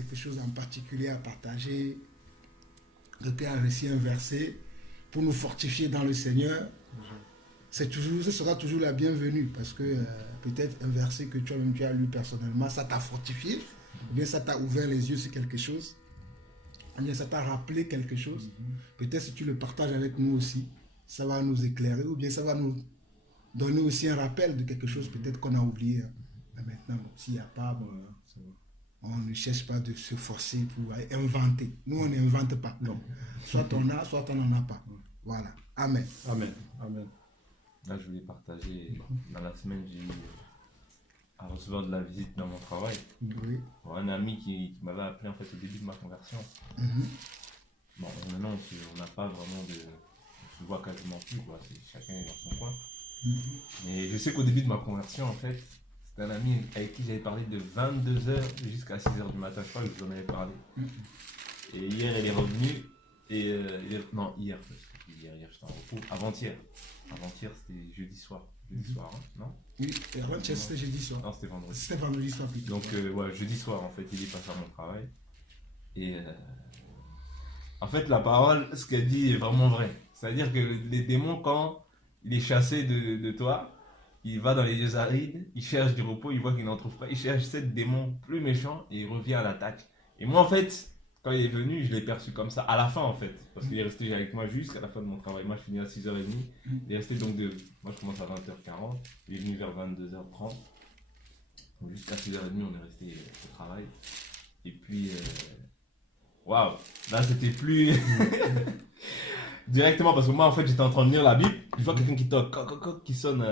quelque chose en particulier à partager, quelqu'un a reçu un verset pour nous fortifier dans le Seigneur, ce sera toujours la bienvenue parce que peut-être un verset que toi-même tu as lu personnellement, ça t'a fortifié, ou bien ça t'a ouvert les yeux sur quelque chose, ou bien ça t'a rappelé quelque chose. Peut-être si tu le partages avec nous aussi, ça va nous éclairer, ou bien ça va nous donner aussi un rappel de quelque chose peut-être qu'on a oublié. Mais maintenant, s'il n'y a pas, bon, on ne cherche pas de se forcer pour inventer. Nous, on n'invente pas. Non. Soit on a, soit on n'en a pas. Voilà. Amen. Amen. Amen. Là, je voulais partager, dans la semaine, j'ai eu à recevoir de la visite dans mon travail. Oui. Bon, un ami qui m'avait appelé en fait au début de ma conversion. Bon, maintenant, on n'a pas vraiment de... On se voit quasiment plus, quoi. Chacun est dans son coin. Mais je sais qu'au début de ma conversion, en fait, c'est un ami avec qui j'avais parlé de 22h jusqu'à 6h du matin. Je crois que je vous en avais parlé. Et hier, elle est revenue. Et non, hier, j'étais en repos. Avant-hier, c'était jeudi soir. Jeudi soir, hein, non? Oui, et avant-hier, c'était jeudi soir. Non, c'était vendredi. C'était vendredi soir plutôt. Donc, ouais, jeudi soir, en fait, il est passé à mon travail. Et en fait, la parole, ce qu'elle dit est vraiment vrai. C'est-à-dire que les démons, quand il est chassé de toi, il va dans les lieux arides, il cherche du repos, il voit qu'il n'en trouve pas, il cherche 7 démons plus méchants et il revient à l'attaque. Et moi, en fait, quand il est venu, je l'ai perçu comme ça, à la fin, en fait. Parce qu'il est resté avec moi jusqu'à la fin de mon travail. Moi, je finis à 6h30. Il est resté donc de... Moi, je commence à 20h40. Il est venu vers 22h30. Donc, jusqu'à 6h30, on est resté au travail. Et puis... Waouh! Là, c'était plus... Directement, parce que moi, en fait, j'étais en train de lire la Bible. Je vois quelqu'un qui toque, qui sonne.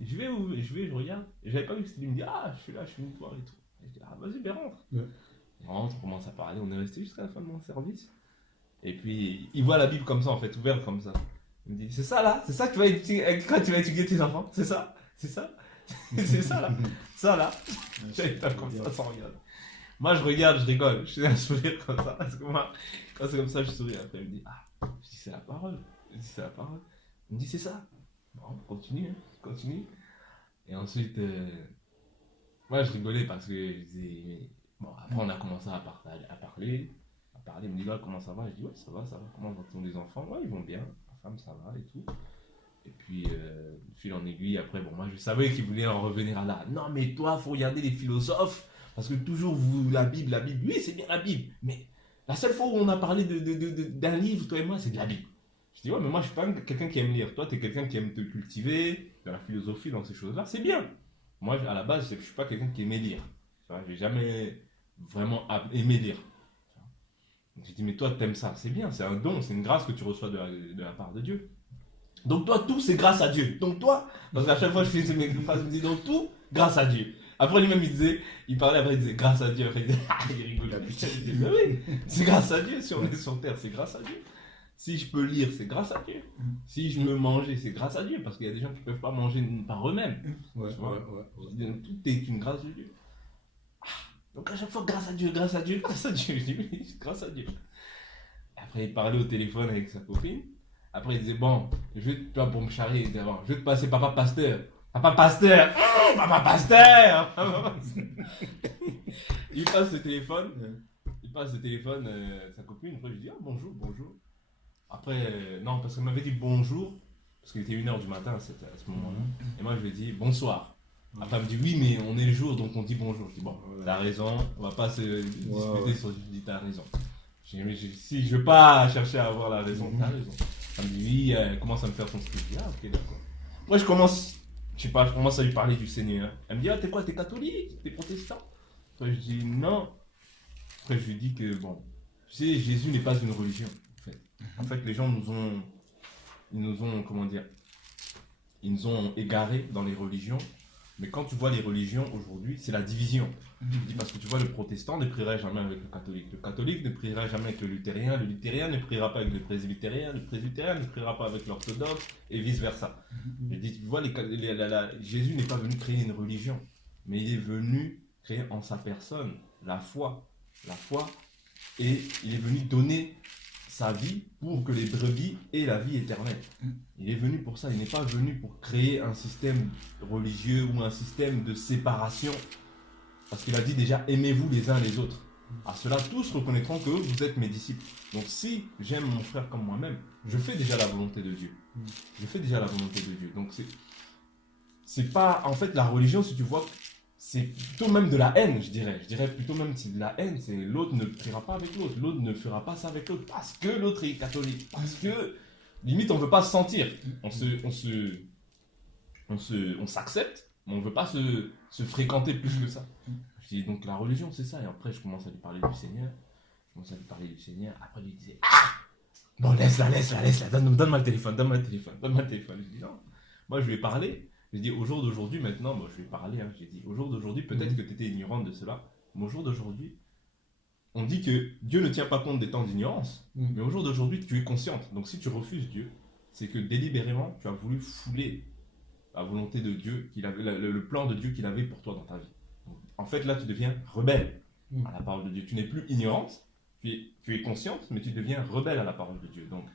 Je vais, je regarde. Et j'avais pas vu que c'était lui. Il me dit, ah, je suis là, je suis venu te voir et tout. Et je dis, ah, vas-y, ben rentre. Ouais. On rentre, on commence à parler. On est resté jusqu'à la fin de mon service. Et puis, il voit la Bible comme ça, en fait, ouverte comme ça. Il me dit, c'est ça là? C'est ça que tu vas étudier quand tu vas étudier tes enfants? C'est ça? C'est ça? C'est ça là? Ça là? J'avais pas comme ça, sans regarder. Moi, je regarde, je rigole. Je suis un sourire comme ça. Parce que moi, quand c'est comme ça, je souris. Après, il me dit, ah. Je dis, c'est la parole. Je dis, c'est la parole. Il me dit, c'est ça. Bon, continue, hein. Continue. Et ensuite, moi, je rigolais parce que je disais, bon, après, on a commencé à parler. Il me dit, là, comment ça va? Je dis, ouais, ça va. Comment vont les enfants? Ouais, ils vont bien. La femme, ça va et tout. Et puis, de fil en aiguille, après, bon, moi, je savais qu'il voulait en revenir à là. Non, mais toi, il faut regarder les philosophes. Parce que toujours, vous, la Bible, oui, c'est bien la Bible. Mais la seule fois où on a parlé d'un livre, toi et moi, c'est de la Bible. Je dis, ouais, mais moi, je suis pas quelqu'un qui aime lire. Toi, tu es quelqu'un qui aime te cultiver, dans la philosophie, dans ces choses-là. C'est bien. Moi, à la base, je suis pas quelqu'un qui aimait lire. Je n'ai jamais vraiment aimé lire. J'ai dit, mais toi, tu aimes ça. C'est bien, c'est un don, c'est une grâce que tu reçois de la part de Dieu. Donc, toi, tout, c'est grâce à Dieu. Donc, toi, parce qu'à chaque fois, je faisais mes phrases, je me dis, donc, tout, grâce à Dieu. Après, lui-même, il parlait, après, il disait, grâce à Dieu. Après, il disait, ah, il rigole. Je disais, mais oui, c'est grâce à Dieu. Si on est sur terre, c'est grâce à Dieu. Si je peux lire, c'est grâce à Dieu. Si je peux manger, c'est grâce à Dieu. Parce qu'il y a des gens qui ne peuvent pas manger par eux-mêmes. Ouais. Donc, tout est une grâce de Dieu. Ah, donc, à chaque fois, grâce à Dieu. Je dis, oui, grâce à Dieu. Après, il parlait au téléphone avec sa copine. Après, il disait, bon, toi, pour me charrier, il disait, bon, je vais te passer papa pasteur. Papa pasteur. Il passe le téléphone. Sa copine. Après, je dis, ah, bonjour. Après, non, parce qu'elle m'avait dit bonjour. Parce qu'il était 1h du matin à ce moment-là. Et moi, je lui ai dit bonsoir. Après, elle me dit, oui, mais on est le jour, donc on dit bonjour. Je dis, bon, t'as raison. On va pas se disputer sur. Je dis, t'as raison. Si je veux pas chercher à avoir la raison, t'as raison. Elle me dit, oui, elle commence à me faire son truc. Je dis, ah, ok, d'accord. Moi, je commence à lui parler du Seigneur. Elle me dit, ah, t'es quoi, t'es catholique, t'es protestant? Après, je dis, non. Après, je lui dis que, bon, tu sais, Jésus n'est pas une religion, en fait. En fait, les gens ils nous ont égarés dans les religions. Mais quand tu vois les religions aujourd'hui, c'est la division. Je dis parce que tu vois, le protestant ne priera jamais avec le catholique ne priera jamais avec le luthérien ne priera pas avec le presbytérien ne priera pas avec l'orthodoxe, et vice-versa. Je dis, tu vois, Jésus n'est pas venu créer une religion, mais il est venu créer en sa personne la foi, et il est venu donner sa vie pour que les brebis aient la vie éternelle. Il est venu pour ça, il n'est pas venu pour créer un système religieux ou un système de séparation. Parce qu'il a dit déjà, aimez-vous les uns les autres. À cela, tous reconnaîtront que vous êtes mes disciples. Donc si j'aime mon frère comme moi-même, je fais déjà la volonté de Dieu. Je fais déjà la volonté de Dieu. Donc c'est pas... En fait, la religion, si tu vois, c'est plutôt même de la haine, je dirais. Je dirais plutôt même c'est de la haine. C'est l'autre ne priera pas avec l'autre. L'autre ne fera pas ça avec l'autre. Parce que l'autre est catholique. Parce que, limite, on ne veut pas se sentir. On s'accepte, mais on ne veut pas se fréquenter plus que ça. Je dis, donc la religion, c'est ça. Et après, je commence à lui parler du Seigneur. Après, il disait, ah! Bon, laisse-la. Donne-moi le téléphone. Je dis, non. Moi, je lui ai parlé. Je dis, au jour d'aujourd'hui, maintenant, bon, je lui ai parlé. Hein, j'ai dit, au jour d'aujourd'hui, peut-être que tu étais ignorante de cela. Mais au jour d'aujourd'hui, on dit que Dieu ne tient pas compte des temps d'ignorance. Mais au jour d'aujourd'hui, tu es consciente. Donc, si tu refuses Dieu, c'est que délibérément, tu as voulu fouler la volonté de Dieu, le plan de Dieu qu'il avait pour toi dans ta vie. Donc, en fait, là, tu deviens rebelle à la parole de Dieu. Tu n'es plus ignorante, tu es consciente, mais tu deviens rebelle à la parole de Dieu. Donc,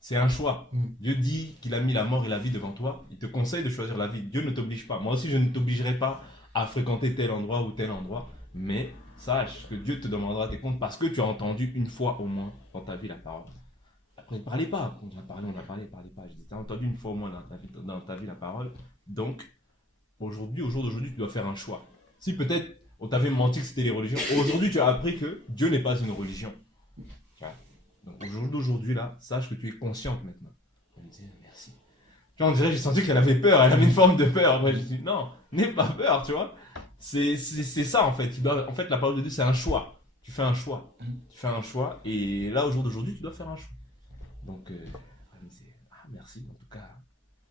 c'est un choix. Dieu dit qu'il a mis la mort et la vie devant toi. Il te conseille de choisir la vie. Dieu ne t'oblige pas. Moi aussi, je ne t'obligerai pas à fréquenter tel endroit ou tel endroit. Mais sache que Dieu te demandera tes comptes parce que tu as entendu une fois au moins dans ta vie la parole. Après, ne parlez pas. On a parlé, parlez pas. Je dis, tu as entendu une fois au moins dans ta vie la parole. Donc, aujourd'hui, au jour d'aujourd'hui, tu dois faire un choix. Si peut-être on t'avait menti que c'était les religions, aujourd'hui, tu as appris que Dieu n'est pas une religion. Donc, au jour d'aujourd'hui, là, sache que tu es consciente maintenant. Elle me disait, merci. Tu vois, on dirait, j'ai senti qu'elle avait peur. Elle avait une forme de peur. Après, je dis, non, n'aie pas peur, tu vois. C'est ça, en fait. En fait, la parole de Dieu, c'est un choix. Tu fais un choix. Tu fais un choix. Et là, au jour d'aujourd'hui, tu dois faire un choix. Donc, elle me disait, ah, merci. En tout cas,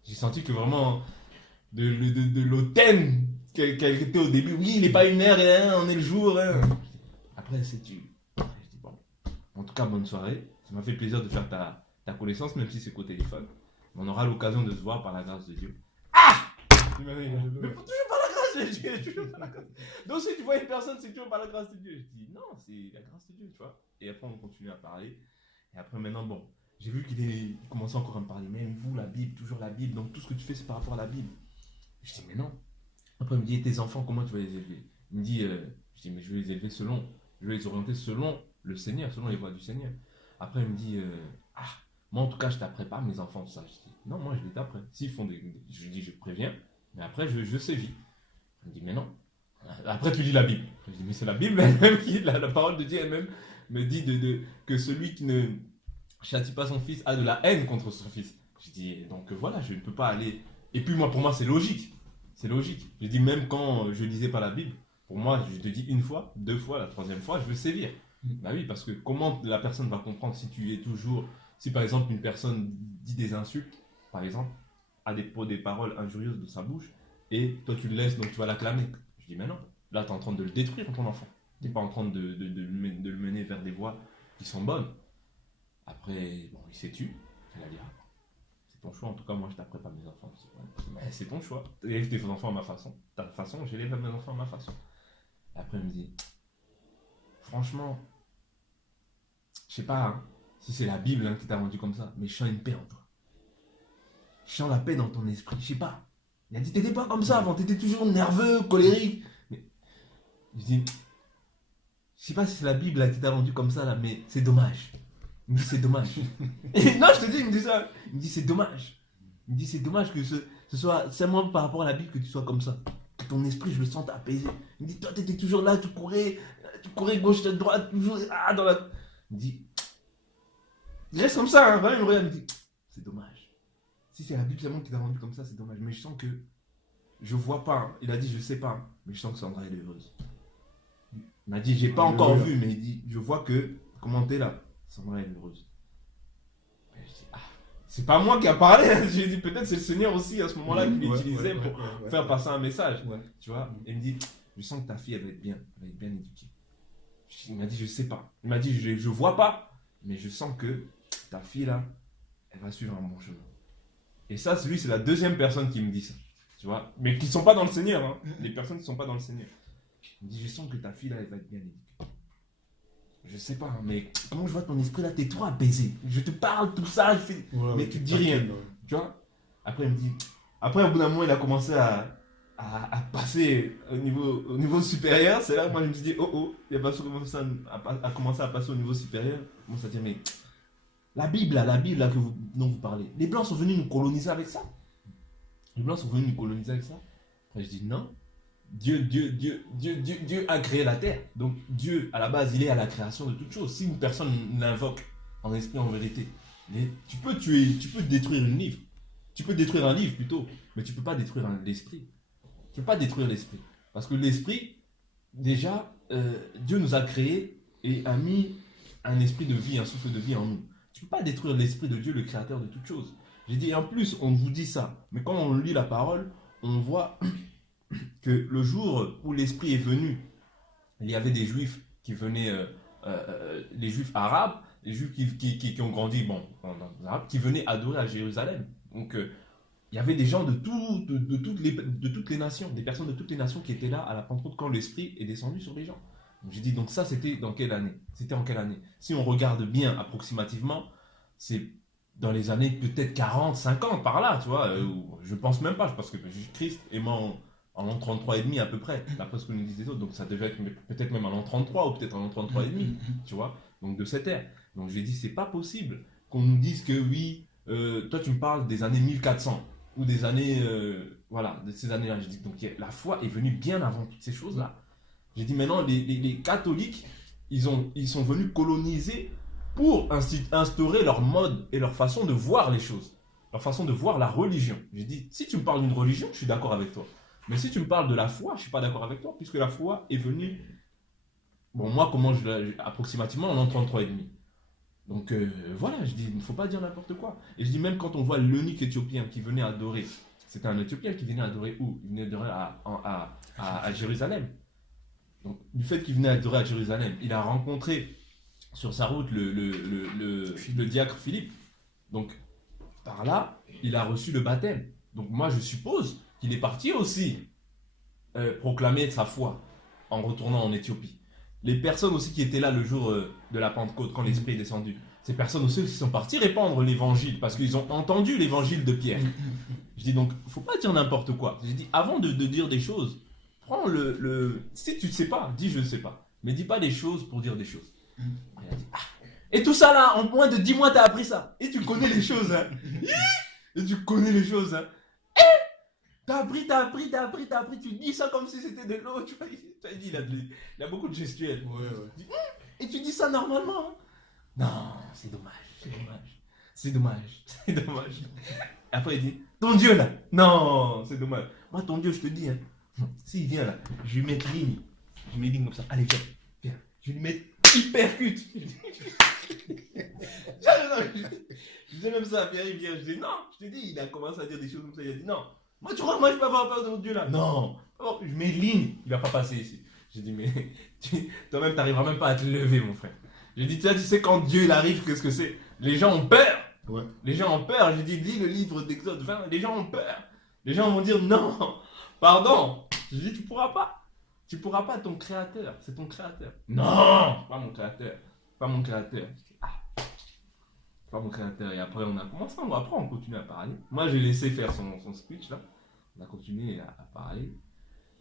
j'ai senti que vraiment, de l'automne qu'elle était au début, oui, il n'est pas 1h, hein, on est le jour. Hein. Après, c'est tu. Je dis, bon. En tout cas, bonne soirée. Ça m'a fait plaisir de faire ta connaissance, même si c'est qu'au téléphone. On aura l'occasion de se voir par la grâce de Dieu. Ah! Mais toujours pas la grâce de Dieu, toujours pas la grâce. Donc si tu vois une personne, c'est toujours pas la grâce de Dieu. Je dis, non, c'est la grâce de Dieu, tu vois. Et après, on continue à parler. Et après, maintenant, bon, j'ai vu qu'il commençait encore à me parler. Mais vous, la Bible, toujours la Bible. Donc tout ce que tu fais, c'est par rapport à la Bible. Je dis, mais non. Après, il me dit, et tes enfants, comment tu vas les élever? Il me dit, je dis, mais je vais les élever je vais les orienter selon le Seigneur, selon les voies du Seigneur. Après, il me dit, moi en tout cas, je t'apprends pas mes enfants, tout ça. Je dis, non, moi je les t'apprends. S'ils font je lui dis, je préviens, mais après, je sévis. Il me dit, mais non. Après, tu lis la Bible. Je dis, mais c'est la Bible elle-même qui, la parole de Dieu elle-même, me dit que celui qui ne châtie pas son fils a de la haine contre son fils. Je dis, donc voilà, je ne peux pas aller. Et puis, moi, pour moi, c'est logique. C'est logique. Je dis, même quand je lisais pas la Bible, pour moi, je te dis une fois, 2 fois, la 3e fois, je veux sévir. Bah oui, parce que comment la personne va comprendre si tu es toujours... Si par exemple une personne dit des insultes, par exemple, a des paroles injurieuses de sa bouche, et toi tu le laisses, donc tu vas l'acclamer. Je dis, mais non, là tu es en train de le détruire, ton enfant. Tu n'es pas en train de le mener vers des voies qui sont bonnes. Après, bon, il s'est tu. Elle a dit, ah, c'est ton choix, en tout cas, moi je t'apprends pas mes enfants. Mais c'est ton choix. Tu élèves tes enfants à ma façon. Ta façon, j'élève mes enfants à ma façon. Et après, elle me dit, franchement, je sais pas hein, si c'est la Bible hein, qui t'a rendu comme ça, mais je sens une paix en toi. Je sens la paix dans ton esprit, je sais pas. Il a dit, t'étais pas comme ça avant, t'étais toujours nerveux, colérique. Mais je dis, je sais pas si c'est la Bible là, qui t'a rendu comme ça là, mais c'est dommage. Il me dit, c'est dommage. Et non, je te dis, il me dit ça. Il me dit, c'est dommage. Il me dit, c'est dommage que ce soit seulement par rapport à la Bible que tu sois comme ça. Que ton esprit, je le sens apaisé. Il me dit, toi, t'étais toujours là, tu courais gauche, droite, toujours dans la... Il me dit, je reste comme ça, hein, vraiment, il me regarde, il me dit, c'est dommage. Si c'est la Bible seulement qui t'a rendu comme ça, c'est dommage. Mais je sens que, je vois pas, hein. Il a dit, je sais pas, hein, mais je sens que Sandra, elle est heureuse. Il m'a dit, j'ai pas encore vu, mais il dit, je vois que, comment t'es là, Sandra, elle est heureuse. Et je dis, ah, c'est pas moi qui a parlé, hein. J'ai dit, peut-être c'est le Seigneur aussi, à ce moment-là, qui l'utilisait pour faire passer un message, tu vois. Et il me dit, je sens que ta fille, elle va être bien éduquée. Il m'a dit, je sais pas. Il m'a dit, je vois pas, mais je sens que ta fille là, elle va suivre un bon chemin. Et ça, lui, c'est la 2e personne qui me dit ça. Tu vois, mais qui ne sont pas dans le Seigneur. Hein. Les personnes qui ne sont pas dans le Seigneur. Il me dit, je sens que ta fille là, elle va être bien éduquée. Je sais pas, mais comment je vois ton esprit là, t'es trop apaisé. Je te parle, tout ça, mais tu te dis rien. Tu vois. Après, il me dit, après, au bout d'un moment, il a commencé à à passer au niveau supérieur, c'est là que moi je me suis dit, il a pas commencé à passer au niveau supérieur. Moi, ça dit, mais la Bible là, dont vous parlez, les Blancs sont venus nous coloniser avec ça. Les Blancs sont venus nous coloniser avec ça. Après, je dis, non. Dieu a créé la terre. Donc, Dieu, à la base, il est à la création de toutes choses. Si une personne l'invoque en esprit, en vérité, tu peux détruire un livre. Tu peux détruire un livre plutôt, mais tu peux pas détruire l'esprit. Tu peux pas détruire l'esprit. Parce que l'esprit, déjà, Dieu nous a créés et a mis un esprit de vie, un souffle de vie en nous. Tu peux pas détruire l'esprit de Dieu, le créateur de toutes choses. J'ai dit, en plus, on vous dit ça. Mais quand on lit la parole, on voit que le jour où l'esprit est venu, il y avait des juifs qui venaient, les juifs arabes, les juifs qui ont grandi dans les arabes, qui venaient adorer à Jérusalem. Donc, il y avait des gens de toutes les nations, des personnes de toutes les nations qui étaient là à la Pentecôte quand l'esprit est descendu sur les gens. Donc, j'ai dit, donc ça, c'était dans quelle année? C'était en quelle année? Si on regarde bien approximativement, c'est dans les années peut-être 40, 50 par là, tu vois. Je pense même pas, parce que Christ est mort en l'an 33 et demi à peu près, d'après ce que nous disent les autres. Donc ça devait être peut-être même en l'an 33 ou peut-être en l'an 33 et demi, tu vois. Donc de cette ère. Donc j'ai dit, c'est pas possible qu'on nous dise que oui, toi tu me parles des années 1400 ou des années, voilà, de ces années-là. J'ai dit, donc la foi est venue bien avant toutes ces choses-là. J'ai dit, maintenant, les catholiques, ils sont venus coloniser pour instaurer leur mode et leur façon de voir les choses, leur façon de voir la religion. J'ai dit, si tu me parles d'une religion, je suis d'accord avec toi. Mais si tu me parles de la foi, je ne suis pas d'accord avec toi, puisque la foi est venue, bon, moi, approximativement en l'an 33 et demi. Donc voilà, je dis, il ne faut pas dire n'importe quoi. Et je dis, même quand on voit l'eunuque éthiopien qui venait adorer, c'était un Éthiopien qui venait adorer où? Il venait adorer à Jérusalem. Donc, du fait qu'il venait adorer à Jérusalem, il a rencontré sur sa route le diacre Philippe. Donc, par là, il a reçu le baptême. Donc, moi, je suppose qu'il est parti aussi proclamer sa foi en retournant en Éthiopie. Les personnes aussi qui étaient là le jour de la Pentecôte, quand l'Esprit est descendu, ces personnes aussi qui sont parties répandre l'évangile parce qu'ils ont entendu l'évangile de Pierre. Je dis donc, il ne faut pas dire n'importe quoi. J'ai dit, avant de dire des choses, prends si tu ne sais pas, dis je ne sais pas. Mais dis pas des choses pour dire des choses. Il a dit, et tout ça là, en moins de 10 mois, tu as appris ça. Et tu connais les choses, hein. Et tu connais les choses, hein. T'as appris, tu dis ça comme si c'était de l'eau, tu vois. Il a beaucoup de gestuels. Ouais. Et tu dis ça normalement, hein. Non, c'est dommage. Après il dit, ton Dieu là, non, c'est dommage. Moi ton Dieu, je te dis, hein, s'il vient là, je lui mets ligne. Je mets ligne comme ça, allez viens. Je lui mets hypercute. Je disais même ça à Pierre, il vient, je dis non, je te dis, il a commencé à dire des choses comme ça, il a dit non. Moi, tu crois que moi, je peux avoir peur de mon Dieu là? Non. Oh, je mets ligne. Il va pas passer ici. J'ai dit, mais toi-même, tu n'arriveras même pas à te lever, mon frère. J'ai dit, tu sais, quand Dieu il arrive, qu'est-ce que c'est? Les gens ont peur. Ouais. Les gens ont peur. J'ai dit, lis le livre d'Exode 20. Les gens ont peur. Les gens vont dire, non, pardon. J'ai dit, tu pourras pas. Tu pourras pas, ton créateur. C'est ton créateur. Non, pas mon créateur. Pas mon créateur. Pas mon créateur. Et après, on a commencé, après, on continue à parler. Moi, j'ai laissé faire son speech, là. On a continué à parler.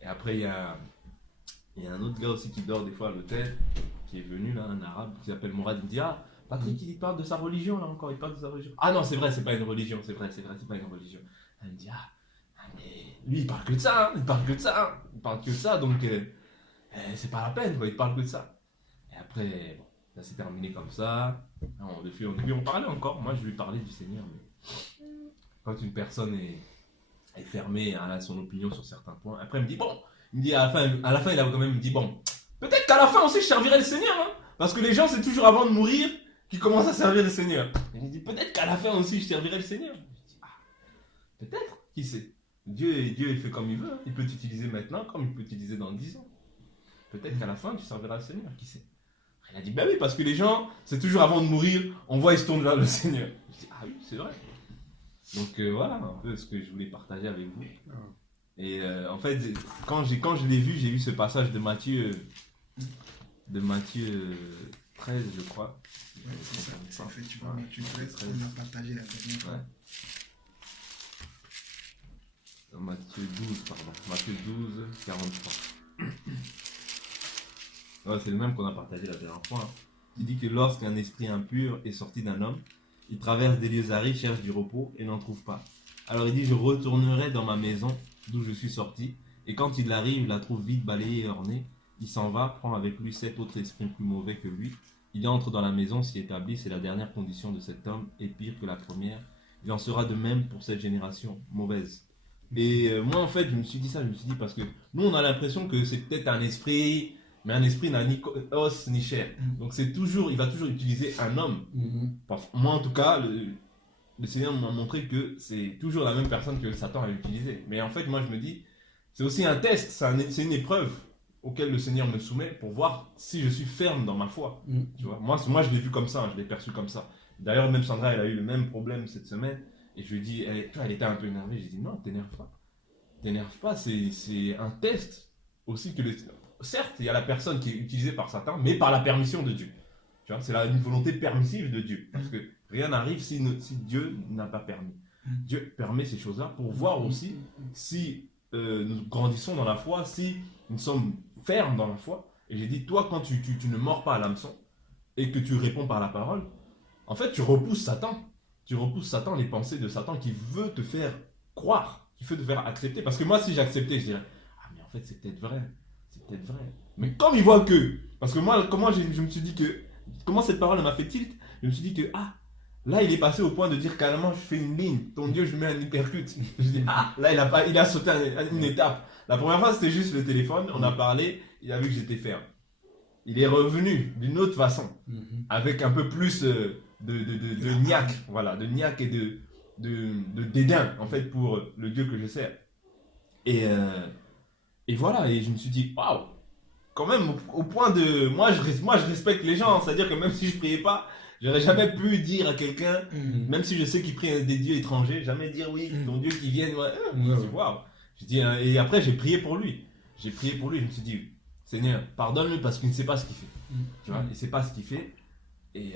Et après, il y a un autre gars aussi qui dort des fois à l'hôtel, qui est venu, là, un arabe, qui s'appelle Mourad. Il me dit, Patrick, il parle de sa religion, là, encore. Il parle de sa religion. Ah non, c'est vrai, c'est pas une religion. C'est vrai, c'est pas une religion. Elle me dit, mais lui, il parle que de ça, hein. Il parle que de ça, donc, c'est pas la peine, quoi. Il parle que de ça. Et après, bon. Ça s'est terminé comme ça. De fil en aiguille, on parlait encore. Moi, je lui parlais du Seigneur. Mais quand une personne est fermée à son opinion sur certains points, après, il me dit, bon, à la fin, il a quand même dit, bon, peut-être qu'à la fin aussi, je servirai le Seigneur. Hein, parce que les gens, c'est toujours avant de mourir qu'ils commencent à servir le Seigneur. Et il dit, peut-être qu'à la fin aussi, je servirai le Seigneur. Je dis, peut-être, qui sait. Dieu, il fait comme il veut. Hein. Il peut t'utiliser maintenant comme il peut t'utiliser dans 10 ans. Peut-être qu'à la fin, tu serviras le Seigneur, qui sait. Il a dit, oui, parce que les gens, c'est toujours avant de mourir, on voit, ils se tournent vers le Seigneur. Je dis, oui, c'est vrai. Donc voilà un peu ce que je voulais partager avec vous. Et en fait, quand je l'ai vu, j'ai vu ce passage de Matthieu 13, je crois. Oui, c'est ça, effectivement, Matthieu 13, on a partagé la dernière fois. Matthieu 12, pardon. Matthieu 12, 43. Ouais, c'est le même qu'on a partagé la dernière fois. Hein. Il dit que lorsqu'un esprit impur est sorti d'un homme, il traverse des lieux arides, cherche du repos et n'en trouve pas. Alors il dit, je retournerai dans ma maison d'où je suis sorti, et quand il arrive, il la trouve vide, balayée et ornée. Il s'en va, prend avec lui 7 autres esprits plus mauvais que lui. Il entre dans la maison, s'y établit, c'est la dernière condition de cet homme, est pire que la première. Il en sera de même pour cette génération mauvaise. Et moi en fait, je me suis dit parce que nous on a l'impression que c'est peut-être un esprit, mais un esprit n'a ni os ni chair. Donc c'est toujours, il va toujours utiliser un homme. Moi en tout cas, le Seigneur m'a montré que c'est toujours la même personne que Satan a utilisé. Mais en fait, moi je me dis, c'est aussi un test, c'est une épreuve auquel le Seigneur me soumet pour voir si je suis ferme dans ma foi. Tu vois, moi je l'ai vu comme ça, hein, je l'ai perçu comme ça. D'ailleurs, même Sandra, elle a eu le même problème cette semaine. Et je lui ai dit, elle était un peu énervée. J'ai dit, non, t'énerve pas. T'énerve pas, c'est un test aussi que certes, il y a la personne qui est utilisée par Satan, mais par la permission de Dieu. Tu vois, c'est une volonté permissive de Dieu. Parce que rien n'arrive si Dieu n'a pas permis. Dieu permet ces choses-là pour voir aussi si nous grandissons dans la foi, si nous sommes fermes dans la foi. Et j'ai dit, toi, quand tu ne mords pas à l'hameçon et que tu réponds par la parole, en fait, tu repousses Satan. Tu repousses Satan, les pensées de Satan qui veut te faire croire, qui veut te faire accepter. Parce que moi, si j'acceptais, je dirais, ah mais en fait, c'est peut-être vrai. C'est peut-être vrai. Mais comme il voit que, parce que moi, comment je me suis dit que, comment cette parole m'a fait tilt, je me suis dit que, ah, là, il est passé au point de dire carrément, je fais une ligne, ton Dieu, je mets un hypercute. Je dis, ah, là, il a sauté une étape. La première fois, c'était juste le téléphone, on a parlé, il a vu que j'étais ferme. Il est revenu d'une autre façon, avec un peu plus de niaque, voilà, de niaque et de dédain, en fait, pour le Dieu que je sers. Et voilà, et je me suis dit, waouh, quand même, au point de... Moi, je respecte les gens, c'est-à-dire que même si je priais pas, j'aurais jamais pu dire à quelqu'un, même si je sais qu'il prie des dieux étrangers, jamais dire, oui, ton Dieu qui vient, je me suis dit, waouh. Et après, j'ai prié pour lui. Je me suis dit, Seigneur, pardonne-le parce qu'il ne sait pas ce qu'il fait. Tu vois, il ne sait pas ce qu'il fait. Et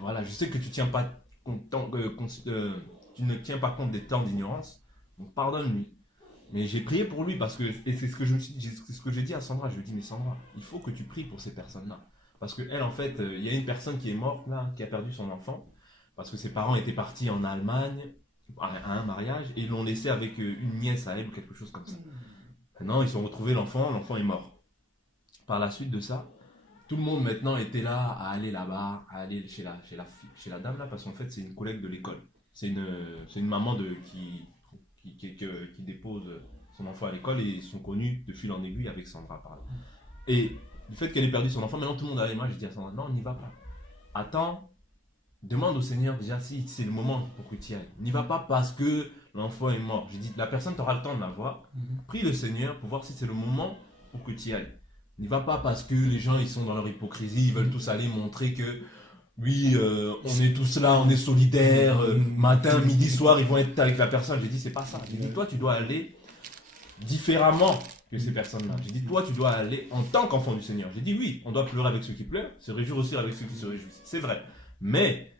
voilà, je sais que tu tiens pas tu ne tiens pas compte des temps d'ignorance. Donc pardonne-lui. Mais j'ai prié pour lui parce que, et c'est ce que c'est ce que j'ai dit à Sandra. Je lui ai dit, mais Sandra, il faut que tu pries pour ces personnes-là. Parce qu'elle, en fait, il y a une personne qui est morte là, qui a perdu son enfant. Parce que ses parents étaient partis en Allemagne à un mariage et ils l'ont laissé avec une nièce à elle ou quelque chose comme ça. Maintenant, ils ont retrouvé l'enfant est mort. Par la suite de ça, tout le monde maintenant était là à aller là-bas, à aller chez la dame là, parce qu'en fait c'est une collègue de l'école. C'est une maman qui dépose son enfant à l'école et ils sont connus de fil en aiguille avec Sandra par là. Et du fait qu'elle ait perdu son enfant, maintenant tout le monde allait moi, j'ai dit à Sandra, non, on n'y va pas. Attends, demande au Seigneur déjà si c'est le moment pour que tu y ailles. N'y va pas parce que l'enfant est mort. J'ai dit, la personne t'aura le temps de la voir. Prie le Seigneur pour voir si c'est le moment pour que tu y ailles. N'y va pas parce que les gens ils sont dans leur hypocrisie, ils veulent tous aller montrer que oui, on est tous là, on est solidaires, matin, midi, soir, ils vont être avec la personne. J'ai dit, c'est pas ça. J'ai dit, toi, tu dois aller différemment que ces personnes-là. J'ai dit, toi, tu dois aller en tant qu'enfant du Seigneur. J'ai dit, oui, on doit pleurer avec ceux qui pleurent, se réjouir aussi avec ceux qui se réjouissent. C'est vrai. Mais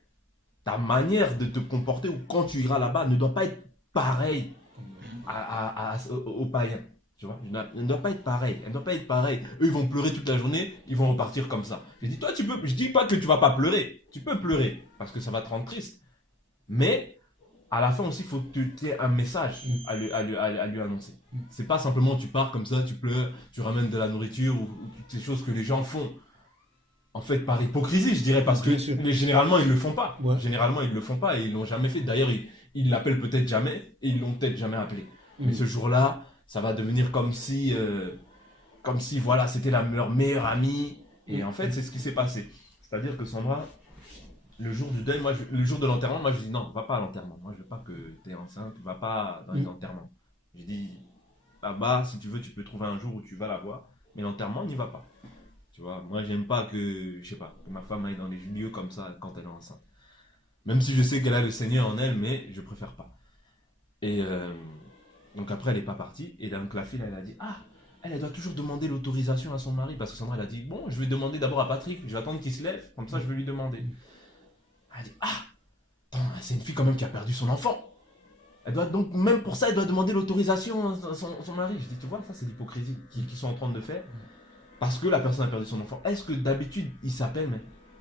ta manière de te comporter ou quand tu iras là-bas ne doit pas être pareille aux païens. Tu vois, elle ne doit pas être pareille. Elle ne doit pas être pareille. Eux, ils vont pleurer toute la journée, ils vont repartir comme ça. J'ai dit, toi, tu peux. Je dis pas que tu vas pas pleurer. Tu peux pleurer parce que ça va te rendre triste. Mais à la fin aussi, il faut que tu aies un message à lui annoncer. C'est pas simplement tu pars comme ça, tu pleures, tu ramènes de la nourriture ou toutes ces choses que les gens font. En fait, par hypocrisie, je dirais, parce que généralement, ils le font pas. Ouais. Généralement, ils le font pas et ils l'ont jamais fait. D'ailleurs, ils l'appellent peut-être jamais et ils l'ont peut-être jamais appelé. Mais ce jour-là, ça va devenir comme si voilà, c'était leur meilleure amie. Et en fait, c'est ce qui s'est passé. C'est-à-dire que Sandra, le jour du deuil, le jour de l'enterrement, moi je dis non, va pas à l'enterrement. Moi je veux pas que tu es enceinte, va pas dans les enterrements. J'ai dit là-bas, si tu veux, tu peux trouver un jour où tu vas la voir, mais l'enterrement, n'y va pas. Tu vois, moi j'aime pas que ma femme aille dans les lieux comme ça quand elle est enceinte. Même si je sais qu'elle a le Seigneur en elle, mais je préfère pas. Et donc après, elle n'est pas partie. Et donc la fille, elle a dit, elle doit toujours demander l'autorisation à son mari. Parce que Sandra, elle a dit, bon, je vais demander d'abord à Patrick. Je vais attendre qu'il se lève. Comme ça, je vais lui demander. Elle a dit, attends, c'est une fille quand même qui a perdu son enfant. Donc, même pour ça, elle doit demander l'autorisation à son mari. Je dis, tu vois, ça, c'est l'hypocrisie qu'ils sont en train de faire. Parce que la personne a perdu son enfant. Est-ce que d'habitude, ils s'appellent, mais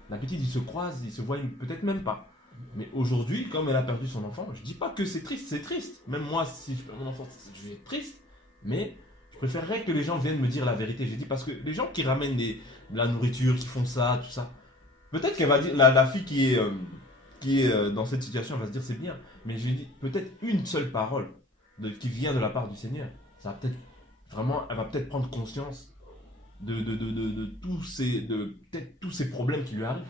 d'habitude, ils se croisent, ils se voient peut-être même pas. Mais aujourd'hui, comme elle a perdu son enfant, je dis pas que c'est triste, c'est triste. Même moi, si je perds mon enfant, je vais être triste. Mais je préférerais que les gens viennent me dire la vérité. J'ai dit parce que les gens qui ramènent de la nourriture, qui font ça, tout ça, peut-être qu'elle va dire, la fille qui est dans cette situation, elle va se dire c'est bien. Mais j'ai dit peut-être une seule parole qui vient de la part du Seigneur. Ça va peut-être vraiment, elle va peut-être prendre conscience de peut-être tous ces problèmes qui lui arrivent.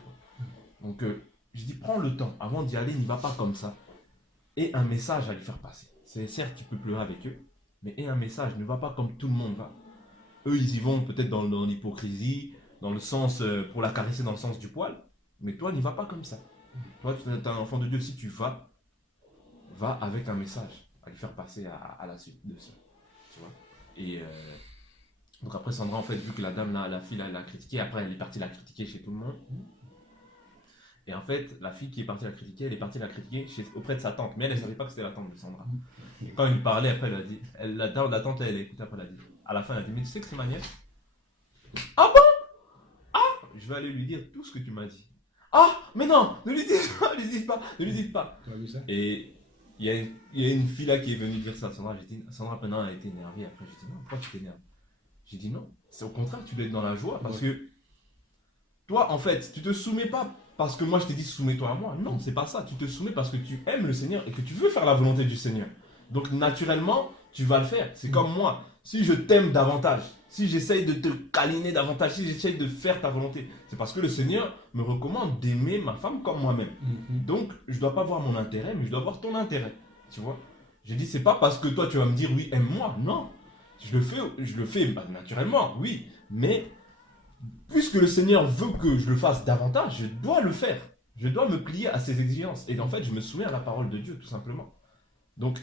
Donc, je dis, prends le temps, avant d'y aller, n'y va pas comme ça. Et un message à lui faire passer. C'est certes, tu peux pleurer avec eux, mais et un message, ne va pas comme tout le monde va. Eux, ils y vont peut-être dans l'hypocrisie, dans le sens, pour la caresser dans le sens du poil, mais toi, n'y va pas comme ça. Toi, tu es un enfant de Dieu, si tu va avec un message à lui faire passer à la suite de ça. Tu vois. Et donc après, Sandra, en fait, vu que la dame, la fille, l'a critiqué, après, elle est partie la critiquer chez tout le monde. Et en fait, la fille qui est partie la critiquer, elle est partie la critiquer auprès de sa tante. Mais elle ne savait pas que c'était la tante de Sandra. Et quand il parlait, après, elle a dit, la tante, elle écoute, après, elle a dit, à la fin, elle a dit, mais tu sais que c'est ma nièce? Ah bon? Ah! Je vais aller lui dire tout ce que tu m'as dit. Ah! Mais non! Ne lui dites pas, ne lui dites pas, ne lui dites pas. Tu as vu ça? Et il y a une fille là qui est venue dire ça à Sandra. J'ai dit, Sandra, maintenant, elle a été énervée. Après, j'ai dit, non, pourquoi tu t'énerves? J'ai dit, non, c'est au contraire, tu dois être dans la joie. Parce que toi, en fait, tu te soumets pas parce que moi je t'ai dit soumets-toi à moi. Non, c'est pas ça. Tu te soumets parce que tu aimes le Seigneur et que tu veux faire la volonté du Seigneur. Donc naturellement, tu vas le faire. C'est comme moi. Si je t'aime davantage, si j'essaye de te câliner davantage, si j'essaye de faire ta volonté, c'est parce que le Seigneur me recommande d'aimer ma femme comme moi-même. Donc je dois pas voir mon intérêt, mais je dois voir ton intérêt. Tu vois? J'ai dit, c'est pas parce que toi tu vas me dire oui, aime-moi. Non. Je le fais bah, naturellement, oui. Mais puisque le Seigneur veut que je le fasse davantage, je dois le faire. Je dois me plier à ses exigences. Et en fait, je me soumets à la parole de Dieu, tout simplement. Donc,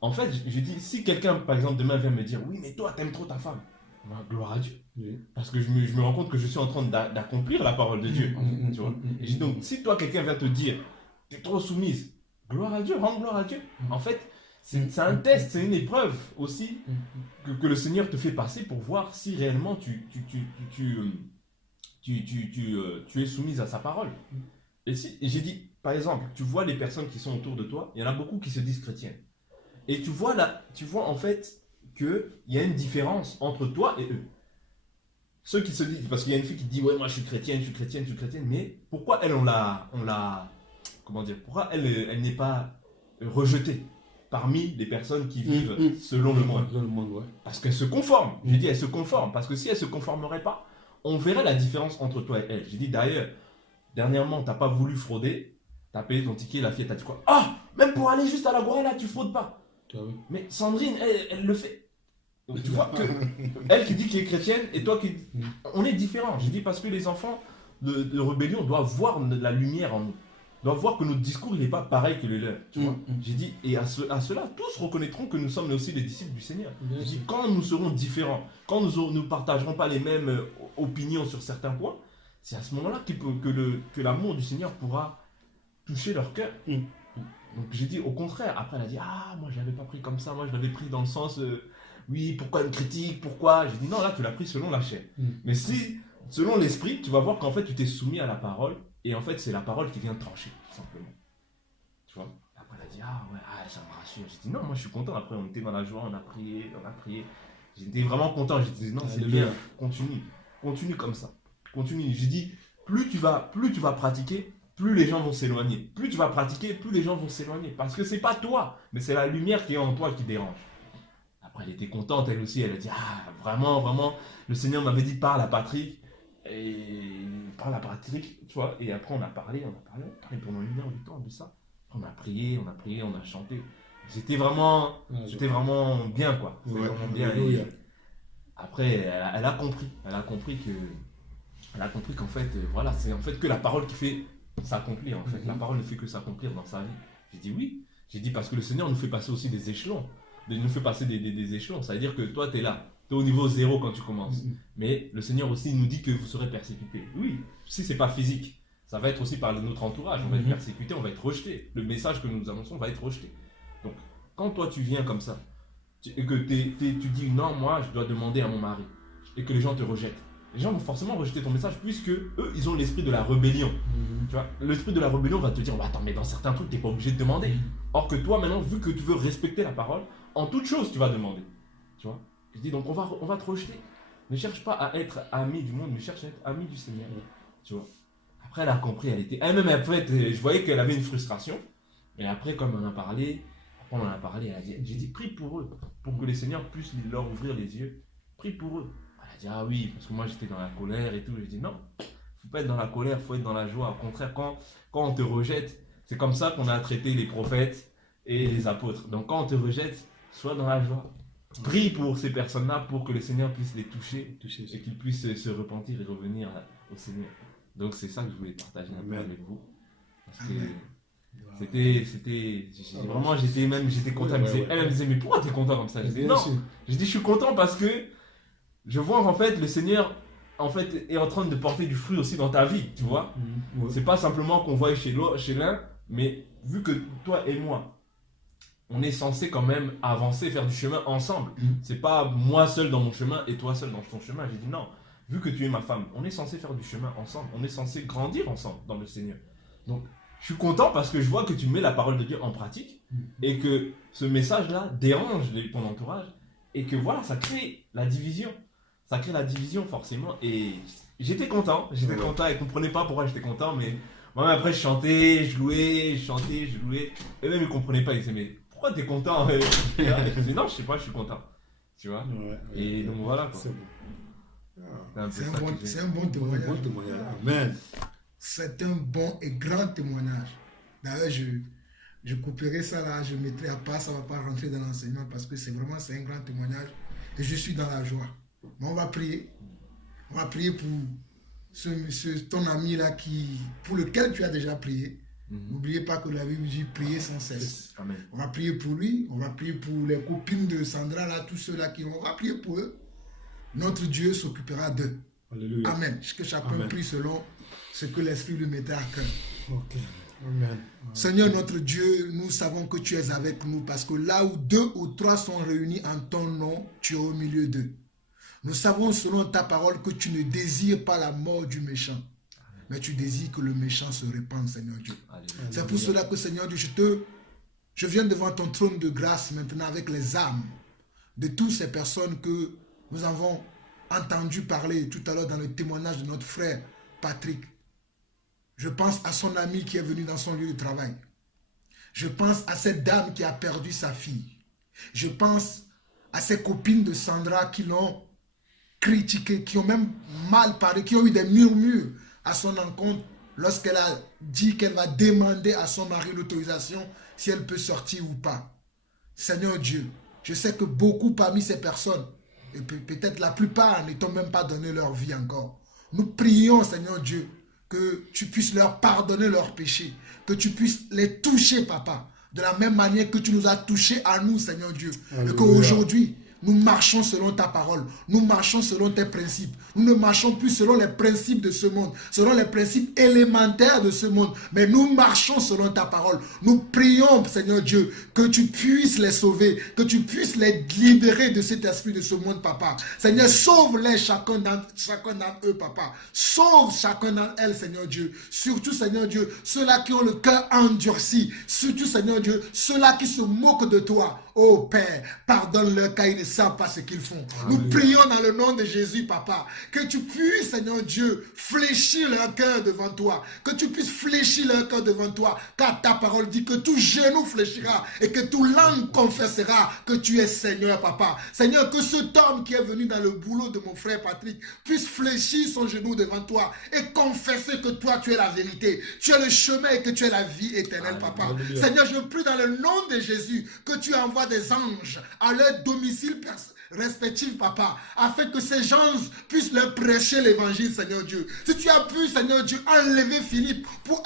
en fait, j'ai dit, si quelqu'un, par exemple, demain vient me dire, oui, mais toi, t'aimes trop ta femme. Bah, gloire à Dieu. Oui. Parce que je me rends compte que je suis en train d'accomplir la parole de Dieu. Tu vois. Et j'ai dit, donc, si toi, quelqu'un vient te dire, t'es trop soumise, gloire à Dieu, rends gloire à Dieu. En fait, c'est un test, c'est une épreuve aussi que le Seigneur te fait passer pour voir si réellement tu es soumise à sa parole. Et j'ai dit, par exemple, tu vois les personnes qui sont autour de toi, il y en a beaucoup qui se disent chrétiens. Et tu vois en fait qu'il y a une différence entre toi et eux. Ceux qui se disent, parce qu'il y a une fille qui dit, ouais, moi je suis chrétienne, mais pourquoi elle, comment dire, pourquoi elle n'est pas rejetée parmi les personnes qui vivent selon le monde? Ouais. Parce qu'elle se conforme. J'ai dit, elle se conforme. Parce que si elle ne se conformerait pas, on verrait la différence entre toi et elle. J'ai dit, d'ailleurs, dernièrement, tu n'as pas voulu frauder. Tu as payé ton ticket, la fille, t'a dit quoi? Ah, même pour aller juste à la Goya, là, tu ne fraudes pas. Oui. Mais Sandrine, elle le fait. Donc tu vois que elle qui dit qu'elle est chrétienne et toi qui... On est différents. J'ai dit parce que les enfants de rébellion doivent voir la lumière en nous. Doivent voir que notre discours il n'est pas pareil que le leur. Tu vois. J'ai dit, et à cela, tous reconnaîtront que nous sommes aussi les disciples du Seigneur. J'ai dit, quand nous serons différents, quand nous ne partagerons pas les mêmes opinions sur certains points, c'est à ce moment-là que l'amour du Seigneur pourra toucher leur cœur. Donc j'ai dit au contraire. Après elle a dit, ah moi je l'avais pas pris comme ça, moi je l'avais pris dans le sens, oui pourquoi une critique, pourquoi? J'ai dit non, là tu l'as pris selon la chair. Mais si, selon l'esprit, tu vas voir qu'en fait tu t'es soumis à la parole. Et en fait, c'est la parole qui vient trancher, tout simplement. Tu vois? Après, elle a dit, ah ouais, ça me rassure. J'ai dit, non, moi je suis content. Après, on était dans la joie, on a prié. J'étais vraiment content. J'ai dit, non, c'est bien, continue comme ça. Continue. J'ai dit, plus tu vas pratiquer, plus les gens vont s'éloigner. Plus tu vas pratiquer, plus les gens vont s'éloigner. Parce que c'est pas toi, mais c'est la lumière qui est en toi qui dérange. Après, elle était contente, elle aussi. Elle a dit, ah, vraiment, le Seigneur m'avait dit, parle à Patrick. Et par la pratique, tu vois, et après on a parlé pendant 1 heure du temps de ça. On a prié, on a chanté. J'étais vraiment bien, quoi. C'était vraiment bien. Et après, elle a compris qu'en fait, voilà, c'est en fait que la parole qui fait s'accomplir, en fait. La parole ne fait que s'accomplir dans sa vie. J'ai dit oui. J'ai dit parce que le Seigneur nous fait passer aussi des échelons. Il nous fait passer des échelons. Ça veut dire que toi, tu es là. Tu es au niveau 0 quand tu commences. Mais le Seigneur aussi nous dit que vous serez persécutés. Oui, si ce n'est pas physique, ça va être aussi par notre entourage. On va être persécuté, on va être rejeté. Le message que nous annonçons va être rejeté. Donc, Quand toi tu viens comme ça, et que tu dis non, moi je dois demander à mon mari, et que les gens te rejettent, les gens vont forcément rejeter ton message puisque eux, ils ont l'esprit de la rébellion. Tu vois, l'esprit de la rébellion va te dire, bah, attends, mais dans certains trucs, tu n'es pas obligé de demander. Or que toi, maintenant, vu que tu veux respecter la parole, en toute chose, tu vas demander. Tu vois, je dis, donc on va te rejeter. Ne cherche pas à être ami du monde, mais cherche à être ami du Seigneur. Tu vois. Après, elle a compris, elle-même, après, je voyais qu'elle avait une frustration. Et après, comme on en a parlé, elle a dit, j'ai dit, prie pour eux, pour que le Seigneur puisse leur ouvrir les yeux. Prie pour eux. Elle a dit, ah oui, parce que moi, j'étais dans la colère et tout. J'ai dit, non, il ne faut pas être dans la colère, il faut être dans la joie. Au contraire, quand on te rejette, c'est comme ça qu'on a traité les prophètes et les apôtres. Donc, quand on te rejette, sois dans la joie. Prie pour ces personnes-là pour que le Seigneur puisse les toucher et qu'ils puissent se repentir et revenir au Seigneur. Donc c'est ça que je voulais partager un peu avec vous. Parce que c'était vraiment, j'étais content. Elle me disait, mais pourquoi tu es content comme ça? Je disais, non. Je dis, je suis content parce que je vois en fait le Seigneur en fait est en train de porter du fruit aussi dans ta vie, tu vois. C'est pas simplement qu'on voit chez l'un, mais vu que toi et moi, on est censé quand même avancer, faire du chemin ensemble. C'est pas moi seul dans mon chemin et toi seul dans ton chemin. J'ai dit non, vu que tu es ma femme, on est censé faire du chemin ensemble. On est censé grandir ensemble dans le Seigneur. Donc, je suis content parce que je vois que tu mets la parole de Dieu en pratique et que ce message-là dérange ton entourage et que voilà, ça crée la division. Ça crée la division forcément et j'étais content. Ils ne comprenaient pas pourquoi j'étais content, mais moi après je chantais, je louais. Eux-mêmes ils ne comprenaient pas, ils disaient mais pourquoi t'es content? Je disais non, je sais pas, je suis content. Tu vois. Et donc voilà quoi. C'est bon. C'est un bon témoignage. Amen. C'est un bon et grand témoignage. D'ailleurs, je couperai ça là, je mettrai à part, ça ne va pas rentrer dans l'enseignement parce que c'est un grand témoignage et je suis dans la joie. Mais on va prier. On va prier pour ton ami là pour lequel tu as déjà prié. N'oubliez pas que la Bible dit prier sans cesse. Amen. On va prier pour lui, on va prier pour les copines de Sandra là, tous ceux là on va prier pour eux. Notre Dieu s'occupera d'eux. Alléluia. Amen. Que chacun prie selon ce que l'Esprit lui mettait à cœur. Okay. Amen. Seigneur notre Dieu, nous savons que tu es avec nous parce que là où 2 ou 3 sont réunis en ton nom, tu es au milieu d'eux. Nous savons selon ta parole que tu ne désires pas la mort du méchant, mais tu désires que le méchant se répande, Seigneur Dieu. C'est pour cela que, Seigneur Dieu, je viens devant ton trône de grâce maintenant avec les âmes de toutes ces personnes que nous avons entendu parler tout à l'heure dans le témoignage de notre frère Patrick. Je pense à son ami qui est venu dans son lieu de travail. Je pense à cette dame qui a perdu sa fille. Je pense à ses copines de Sandra qui l'ont critiqué, qui ont même mal parlé, qui ont eu des murmures à son encontre lorsqu'elle a dit qu'elle va demander à son mari l'autorisation si elle peut sortir ou pas. Seigneur Dieu, je sais que beaucoup parmi ces personnes, et peut-être la plupart, ne t'ont même pas donné leur vie encore. Nous prions, Seigneur Dieu, que tu puisses leur pardonner leurs péchés, que tu puisses les toucher, Papa, de la même manière que tu nous as touchés à nous, Seigneur Dieu. Alléluia. Et qu'aujourd'hui, nous marchons selon ta parole, nous marchons selon tes principes. Nous ne marchons plus selon les principes de ce monde, selon les principes élémentaires de ce monde, mais nous marchons selon ta parole. Nous prions, Seigneur Dieu, que tu puisses les sauver, que tu puisses les libérer de cet esprit de ce monde, Papa. Seigneur, sauve-les chacun d'entre eux, Papa. Sauve chacun d'entre elles, Seigneur Dieu. Surtout, Seigneur Dieu, ceux-là qui ont le cœur endurci. Surtout, Seigneur Dieu, ceux-là qui se moquent de toi. Oh Père, pardonne-leur car ils ne savent pas ce qu'ils font. Amen. Nous prions dans le nom de Jésus, Papa, que tu puisses, Seigneur Dieu, fléchir leur cœur devant toi. Que tu puisses fléchir leur cœur devant toi. Car ta parole dit que tout genou fléchira et que tout langue confessera que tu es Seigneur, Papa. Seigneur, que cet homme qui est venu dans le boulot de mon frère Patrick puisse fléchir son genou devant toi et confesser que toi, tu es la vérité. Tu es le chemin et que tu es la vie éternelle, Papa. Seigneur, je prie dans le nom de Jésus que tu envoies des anges à leur domicile respectives, papa, afin que ces gens puissent leur prêcher l'évangile, Seigneur Dieu. Si tu as pu, Seigneur Dieu, enlever Philippe pour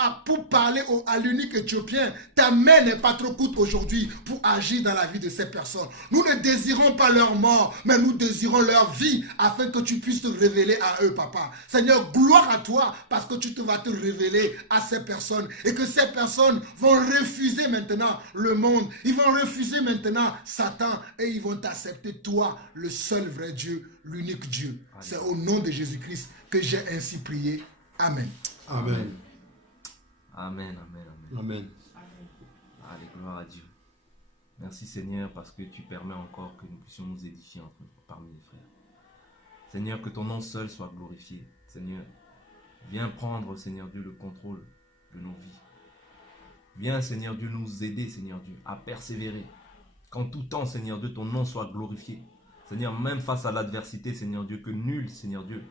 parler à l'unique Éthiopien, ta main n'est pas trop courte aujourd'hui pour agir dans la vie de ces personnes. Nous ne désirons pas leur mort, mais nous désirons leur vie, afin que tu puisses te révéler à eux, papa. Seigneur, gloire à toi, parce que tu vas te révéler à ces personnes, et que ces personnes vont refuser maintenant le monde, ils vont refuser maintenant Satan, et ils vont t'accepter toi, le seul vrai Dieu, l'unique Dieu. C'est au nom de Jésus-Christ que j'ai ainsi prié. Amen. Amen. Amen, Amen. Allez, gloire à Dieu. Merci Seigneur parce que tu permets encore que nous puissions nous édifier parmi les frères. Seigneur, que ton nom seul soit glorifié. Seigneur, viens prendre, Seigneur Dieu, le contrôle de nos vies. Viens, Seigneur Dieu, nous aider, Seigneur Dieu, à persévérer. Qu'en tout temps, Seigneur Dieu, ton nom soit glorifié. Seigneur, même face à l'adversité, Seigneur Dieu, que nul, Seigneur Dieu,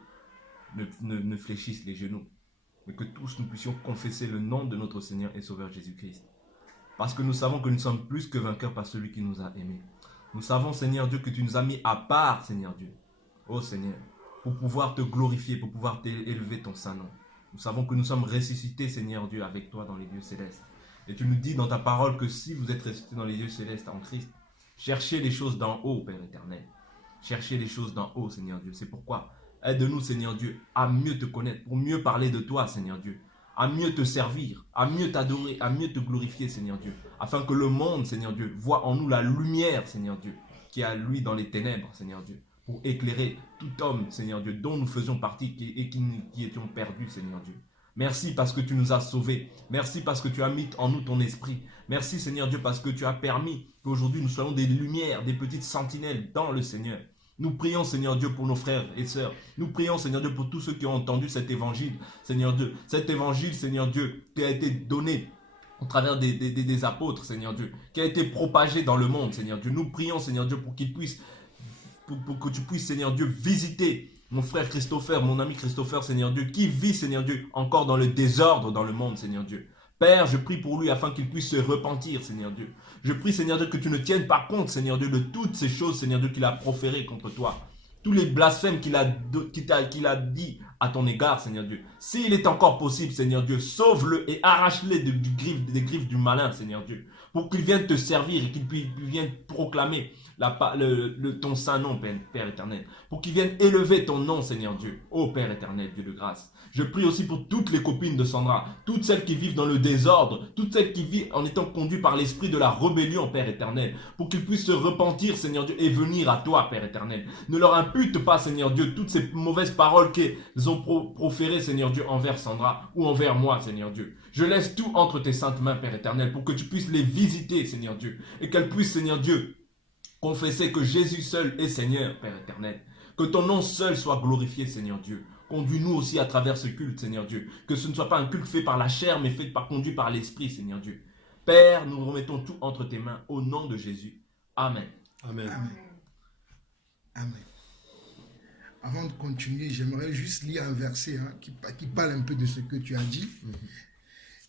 ne fléchisse les genoux. Mais que tous nous puissions confesser le nom de notre Seigneur et Sauveur Jésus-Christ. Parce que nous savons que nous sommes plus que vainqueurs par celui qui nous a aimés. Nous savons, Seigneur Dieu, que tu nous as mis à part, Seigneur Dieu. Oh Seigneur, pour pouvoir te glorifier, pour pouvoir élever ton saint nom. Nous savons que nous sommes ressuscités, Seigneur Dieu, avec toi dans les lieux célestes. Et tu nous dis dans ta parole que si vous êtes ressuscités dans les lieux célestes en Christ, cherchez les choses d'en haut, Père éternel. Cherchez les choses d'en haut, Seigneur Dieu. C'est pourquoi, aide-nous, Seigneur Dieu, à mieux te connaître, pour mieux parler de toi, Seigneur Dieu. À mieux te servir, à mieux t'adorer, à mieux te glorifier, Seigneur Dieu. Afin que le monde, Seigneur Dieu, voit en nous la lumière, Seigneur Dieu, qui a lui dans les ténèbres, Seigneur Dieu. Pour éclairer tout homme, Seigneur Dieu, dont nous faisions partie et qui étions perdus, Seigneur Dieu. Merci parce que tu nous as sauvés. Merci parce que tu as mis en nous ton esprit. Merci, Seigneur Dieu, parce que tu as permis qu'aujourd'hui nous soyons des lumières, des petites sentinelles dans le Seigneur. Nous prions, Seigneur Dieu, pour nos frères et sœurs. Nous prions, Seigneur Dieu, pour tous ceux qui ont entendu cet évangile, Seigneur Dieu. Cet évangile, Seigneur Dieu, qui a été donné au travers des apôtres, Seigneur Dieu, qui a été propagé dans le monde, Seigneur Dieu. Nous prions, Seigneur Dieu, pour qu'ils puissent, pour que tu puisses, Seigneur Dieu, visiter mon frère Christopher, mon ami Christopher, Seigneur Dieu, qui vit, Seigneur Dieu, encore dans le désordre dans le monde, Seigneur Dieu. Père, je prie pour lui afin qu'il puisse se repentir, Seigneur Dieu. Je prie, Seigneur Dieu, que tu ne tiennes pas compte, Seigneur Dieu, de toutes ces choses, Seigneur Dieu, qu'il a proférées contre toi. Tous les blasphèmes qu'il a dit à ton égard, Seigneur Dieu. S'il est encore possible, Seigneur Dieu, sauve-le et arrache-le des griffes du malin, Seigneur Dieu. Pour qu'il vienne te servir et qu'il vienne proclamer ton saint nom, Père éternel. Pour qu'il vienne élever ton nom, Seigneur Dieu. Ô Père éternel, Dieu de grâce. Je prie aussi pour toutes les copines de Sandra, toutes celles qui vivent dans le désordre, toutes celles qui vivent en étant conduites par l'esprit de la rébellion, Père éternel, pour qu'ils puissent se repentir, Seigneur Dieu, et venir à toi, Père éternel. Ne leur impute pas, Seigneur Dieu, toutes ces mauvaises paroles qu'elles ont proférées, Seigneur Dieu, envers Sandra ou envers moi, Seigneur Dieu. Je laisse tout entre tes saintes mains, Père éternel, pour que tu puisses les visiter, Seigneur Dieu, et qu'elles puissent, Seigneur Dieu, confesser que Jésus seul est Seigneur, Père éternel. Que ton nom seul soit glorifié, Seigneur Dieu. Conduis-nous aussi à travers ce culte, Seigneur Dieu. Que ce ne soit pas un culte fait par la chair, mais conduit par l'Esprit, Seigneur Dieu. Père, nous remettons tout entre tes mains, au nom de Jésus. Amen. Amen. Amen. Amen. Avant de continuer, j'aimerais juste lire un verset qui parle un peu de ce que tu as dit.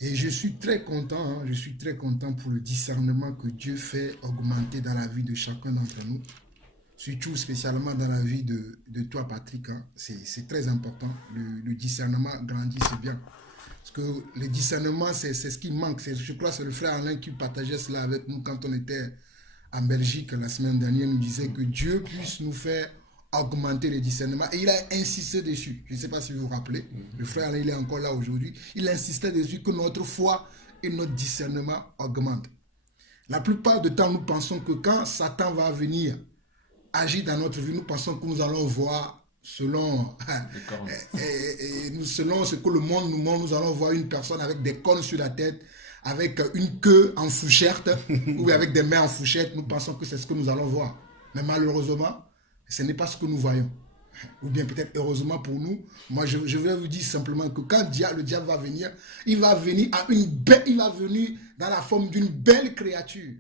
Et je suis très content, je suis très content pour le discernement que Dieu fait augmenter dans la vie de chacun d'entre nous. Surtout spécialement dans la vie de toi, Patrick. C'est très important. Le discernement grandit, c'est bien. Parce que le discernement, c'est ce qui manque. Je crois que c'est le frère Alain qui partageait cela avec nous quand on était en Belgique la semaine dernière. Il nous disait que Dieu puisse nous faire augmenter le discernement. Et il a insisté dessus. Je ne sais pas si vous vous rappelez. Le frère Alain, il est encore là aujourd'hui. Il insistait dessus que notre foi et notre discernement augmentent. La plupart du temps, nous pensons que quand Satan va venir agir dans notre vie, nous pensons que nous allons voir selon ce que le monde nous montre, nous allons voir une personne avec des cornes sur la tête, avec une queue en fourchette ou avec des mains en fourchette. Nous pensons que c'est ce que nous allons voir. Mais malheureusement, ce n'est pas ce que nous voyons. Ou bien peut-être heureusement pour nous. Moi, je vais vous dire simplement que quand le diable va venir, il va venir dans la forme d'une belle créature.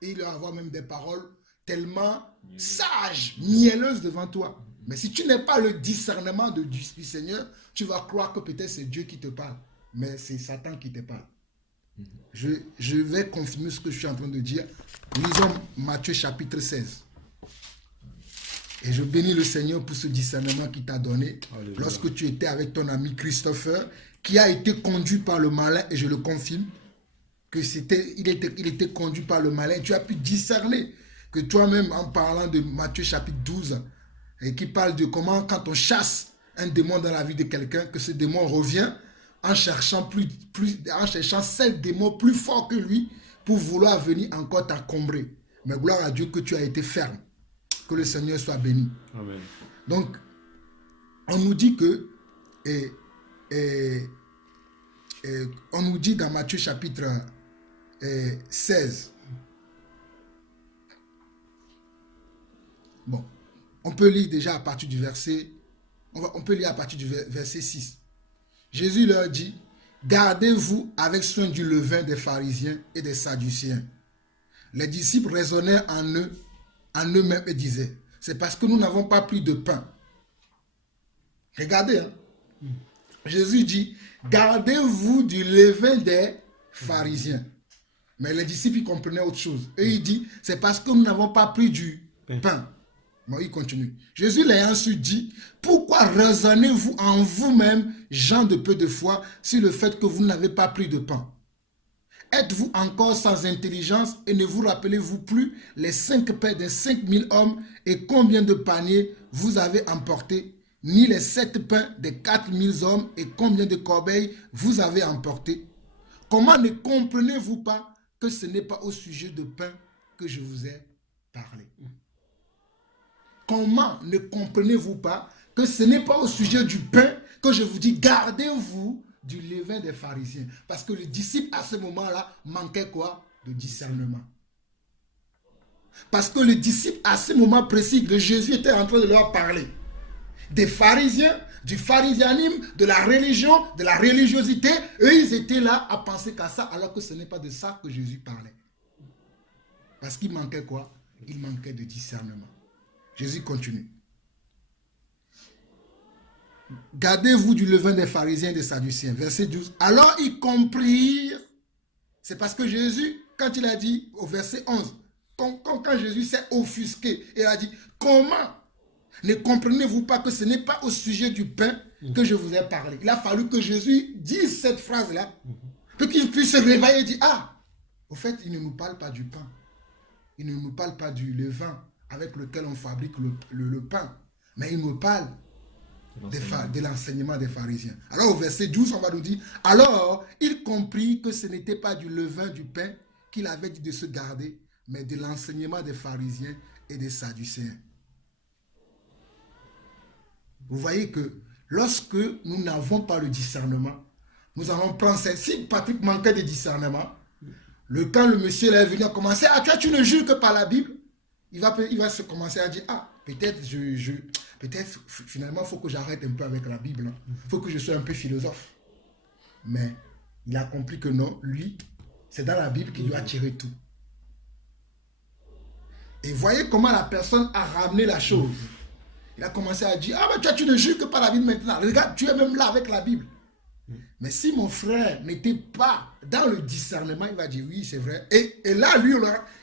Et il va avoir même des paroles tellement sage, mielleuse devant toi. Mais si tu n'as pas le discernement du Seigneur, tu vas croire que peut-être c'est Dieu qui te parle. Mais c'est Satan qui te parle. Je vais confirmer ce que je suis en train de dire. Lisons Matthieu chapitre 16. Et je bénis le Seigneur pour ce discernement qu'il t'a donné. Alléluia. Lorsque tu étais avec ton ami Christopher, qui a été conduit par le malin, et je le confirme, il était conduit par le malin. Tu as pu discerner que toi-même, en parlant de Matthieu chapitre 12, et qui parle de comment, quand on chasse un démon dans la vie de quelqu'un, que ce démon revient en cherchant, en cherchant 7 démons plus forts que lui pour vouloir venir encore t'encombrer. Mais gloire à Dieu que tu as été ferme. Que le Seigneur soit béni. Amen. Donc, on nous dit que, on nous dit dans Matthieu chapitre 16, bon, on peut lire déjà à partir du verset, on peut lire à partir du verset 6. Jésus leur dit, gardez-vous avec soin du levain des pharisiens et des sadducéens. Les disciples raisonnaient en eux-mêmes et disaient, c'est parce que nous n'avons pas pris de pain. Regardez, hein? Jésus dit, gardez-vous du levain des pharisiens. Mais les disciples ils comprenaient autre chose. Et il dit, c'est parce que nous n'avons pas pris du pain. Bon, il continue. Jésus l'ayant su dit, pourquoi raisonnez-vous en vous-même, gens de peu de foi, sur le fait que vous n'avez pas pris de pain? Êtes-vous encore sans intelligence et ne vous rappelez-vous plus les 5 pains des 5000 hommes et combien de paniers vous avez emportés, ni les 7 pains des 4000 hommes et combien de corbeilles vous avez emportés? Comment ne comprenez-vous pas que ce n'est pas au sujet de pain que je vous ai parlé? Comment ne comprenez-vous pas que ce n'est pas au sujet du pain que je vous dis, gardez-vous du levain des pharisiens? Parce que les disciples à ce moment-là manquaient quoi? De discernement. Parce que les disciples à ce moment précis de Jésus était en train de leur parler des pharisiens, du pharisianisme, de la religion, de la religiosité. Eux, ils étaient là à penser qu'à ça, alors que ce n'est pas de ça que Jésus parlait. Parce qu'il manquait quoi? Il manquait de discernement. Jésus continue. Gardez-vous du levain des pharisiens et des sadducéens. Verset 12. Alors ils comprirent. C'est parce que Jésus, quand il a dit au verset 11, quand Jésus s'est offusqué, il a dit, comment ne comprenez-vous pas que ce n'est pas au sujet du pain que je vous ai parlé? Il a fallu que Jésus dise cette phrase-là, pour qu'il puisse se réveiller et dire, ah, au fait, il ne nous parle pas du pain. Il ne nous parle pas du levain avec lequel on fabrique le pain. Mais il nous parle de l'enseignement des pharisiens. Alors au verset 12, on va nous dire, alors il comprit que ce n'était pas du levain du pain qu'il avait dit de se garder, mais de l'enseignement des pharisiens et des sadducéens. Vous voyez que lorsque nous n'avons pas le discernement, nous allons prendre ça. Si Patrick manquait de discernement, quand le monsieur est venu à commencer, ah, tu ne jures que par la Bible, il va se commencer à dire, ah, peut-être finalement, il faut que j'arrête un peu avec la Bible. Il faut que je sois un peu philosophe. Mais il a compris que non, lui, c'est dans la Bible qu'il doit tirer tout. Et voyez comment la personne a ramené la chose. Il a commencé à dire, ah, mais tu ne jures que par la Bible maintenant. Regarde, tu es même là avec la Bible. Mais si mon frère n'était pas dans le discernement, il va dire, oui, c'est vrai. Et là, lui,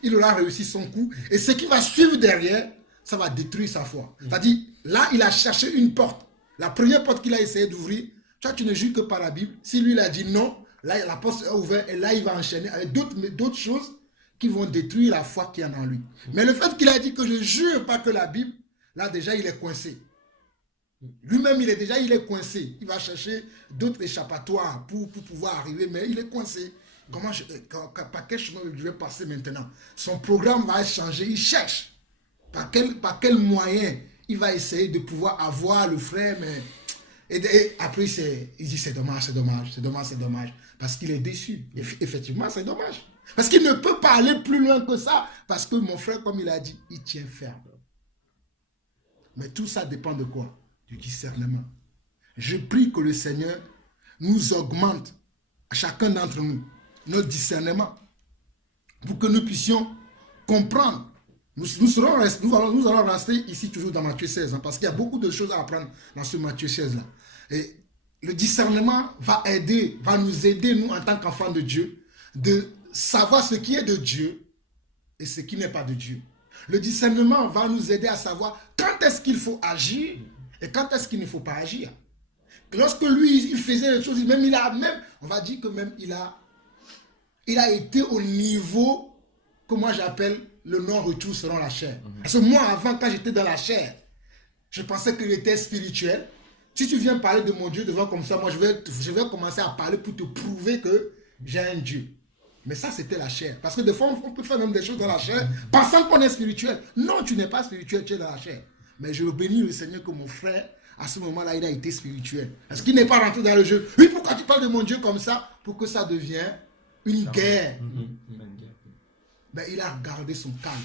il aura réussi son coup. Et ce qui va suivre derrière, ça va détruire sa foi. C'est-à-dire, là, il a cherché une porte. La première porte qu'il a essayé d'ouvrir, tu ne jures que par la Bible. Si lui, il a dit non, là, la porte est ouverte. Et là, il va enchaîner avec d'autres choses qui vont détruire la foi qu'il y a en lui. Mais le fait qu'il a dit que je jure pas que la Bible, là, déjà, il est coincé. Lui-même, il est coincé. Il va chercher d'autres échappatoires pour pouvoir arriver, mais il est coincé. Par quel chemin je vais passer maintenant? Son programme va changer. Il cherche. Par quel moyen il va essayer de pouvoir avoir le frère, mais... Et après, il dit, c'est dommage. Parce qu'il est déçu. Effectivement, c'est dommage. Parce qu'il ne peut pas aller plus loin que ça. Parce que mon frère, comme il a dit, il tient ferme. Mais tout ça dépend de quoi? Du discernement. Je prie que le Seigneur nous augmente, à chacun d'entre nous, notre discernement, pour que nous puissions comprendre. Nous allons rester ici toujours dans Matthieu 16, parce qu'il y a beaucoup de choses à apprendre dans ce Matthieu 16-là. Et le discernement va nous aider, nous, en tant qu'enfants de Dieu, de savoir ce qui est de Dieu et ce qui n'est pas de Dieu. Le discernement va nous aider à savoir quand est-ce qu'il faut agir et quand est-ce qu'il ne faut pas agir. Lorsque lui, il faisait les choses, on va dire que même il a été au niveau que moi j'appelle le non-retour selon la chair. Parce que moi, avant, quand j'étais dans la chair, je pensais qu'il était spirituel. Si tu viens parler de mon Dieu devant comme ça, moi je vais commencer à parler pour te prouver que j'ai un Dieu. Mais ça, c'était la chair. Parce que des fois, on peut faire même des choses dans la chair, pensant qu'on est spirituel. Non, tu n'es pas spirituel, tu es dans la chair. Mais je bénis le Seigneur que mon frère, à ce moment-là, il a été spirituel. Parce qu'il n'est pas rentré dans le jeu. Oui, pourquoi tu parles de mon Dieu comme ça? Pour que ça devienne une guerre. Ben, il a gardé son calme.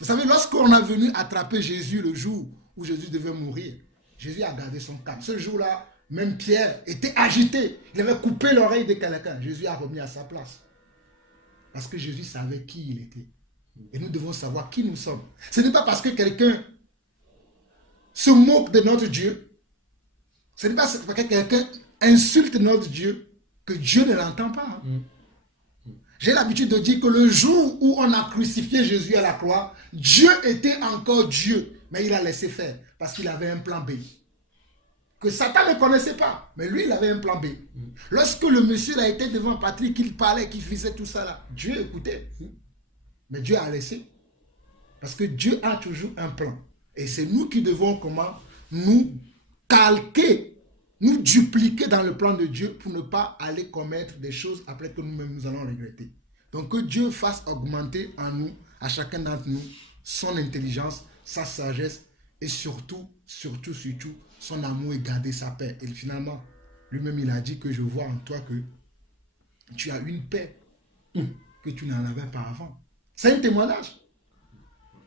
Vous savez, lorsqu'on a venu attraper Jésus le jour où Jésus devait mourir, Jésus a gardé son calme. Ce jour-là, même Pierre était agité. Il avait coupé l'oreille de quelqu'un. Jésus a remis à sa place. Parce que Jésus savait qui il était. Et nous devons savoir qui nous sommes. Ce n'est pas parce que quelqu'un se moque de notre Dieu. Ce n'est pas parce que quelqu'un insulte notre Dieu que Dieu ne l'entend pas. J'ai l'habitude de dire que le jour où on a crucifié Jésus à la croix, Dieu était encore Dieu. Mais il a laissé faire parce qu'il avait un plan B. Que Satan ne connaissait pas. Mais lui, il avait un plan B. Lorsque le monsieur a été devant Patrick, qu'il parlait, qu'il faisait tout ça là, Dieu écoutait. Mais Dieu a laissé. Parce que Dieu a toujours un plan. Et c'est nous qui devons comment nous calquer, nous dupliquer dans le plan de Dieu pour ne pas aller commettre des choses après que nous-mêmes nous allons regretter. Donc que Dieu fasse augmenter en nous, à chacun d'entre nous, son intelligence, sa sagesse et surtout, son amour et garder sa paix. Et finalement, lui-même il a dit que je vois en toi que tu as une paix que tu n'en avais pas avant. C'est un témoignage.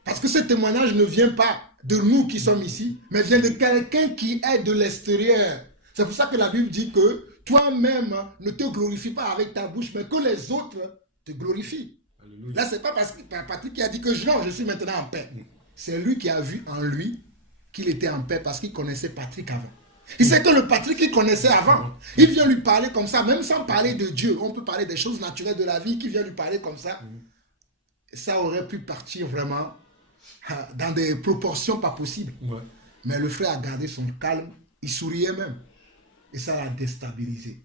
Parce que ce témoignage ne vient pas de nous qui sommes ici, mais vient de quelqu'un qui est de l'extérieur. C'est pour ça que la Bible dit que toi-même ne te glorifie pas avec ta bouche, mais que les autres te glorifient. Alléluia. Là, ce n'est pas parce que Patrick qui a dit que non, je suis maintenant en paix. C'est lui qui a vu en lui qu'il était en paix parce qu'il connaissait Patrick avant. Il sait que le Patrick qu'il connaissait avant, il vient lui parler comme ça, même sans parler de Dieu. On peut parler des choses naturelles de la vie, qui vient lui parler comme ça. Ça aurait pu partir vraiment dans des proportions pas possibles. Ouais. Mais le frère a gardé son calme, il souriait même. Et ça l'a déstabilisé.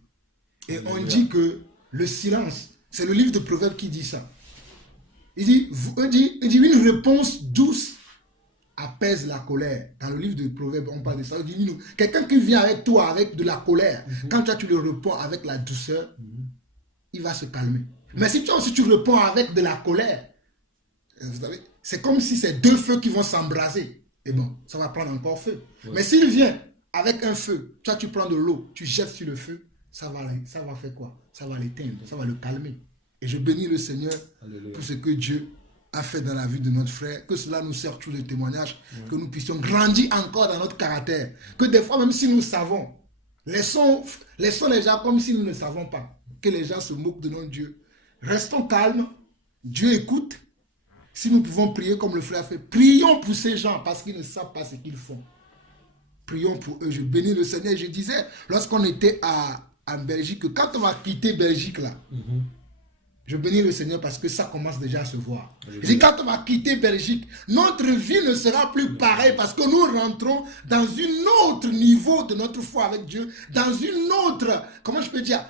Et on dit que le silence, c'est le livre de Proverbes qui dit ça. Il dit une réponse douce apaise la colère. Dans le livre de Proverbes, on parle de ça. Il dit, quelqu'un qui vient avec toi avec de la colère, quand toi tu le réponds avec la douceur, il va se calmer. Mais si toi aussi tu réponds avec de la colère, vous savez, c'est comme si c'est deux feux qui vont s'embraser. Et bon, ça va prendre encore feu. Ouais. Mais s'il vient avec un feu, toi tu prends de l'eau, tu jettes sur le feu, ça va faire quoi? Ça va l'éteindre, ça va le calmer. Et je bénis le Seigneur Alléluia. Pour ce que Dieu a fait dans la vie de notre frère, que cela nous sert toujours de témoignage, que nous puissions grandir encore dans notre caractère. Que des fois, même si nous savons, laissons les gens comme si nous ne savons pas, que les gens se moquent de notre Dieu. Restons calmes, Dieu écoute. Si nous pouvons prier comme le frère a fait, prions pour ces gens parce qu'ils ne savent pas ce qu'ils font. Prions pour eux. Je bénis le Seigneur. Je disais, lorsqu'on était en Belgique, quand on va quitter Belgique là, je bénis le Seigneur parce que ça commence déjà à se voir. Je dis, quand on va quitter Belgique, notre vie ne sera plus pareille parce que nous rentrons dans un autre niveau de notre foi avec Dieu, dans une autre, comment je peux dire,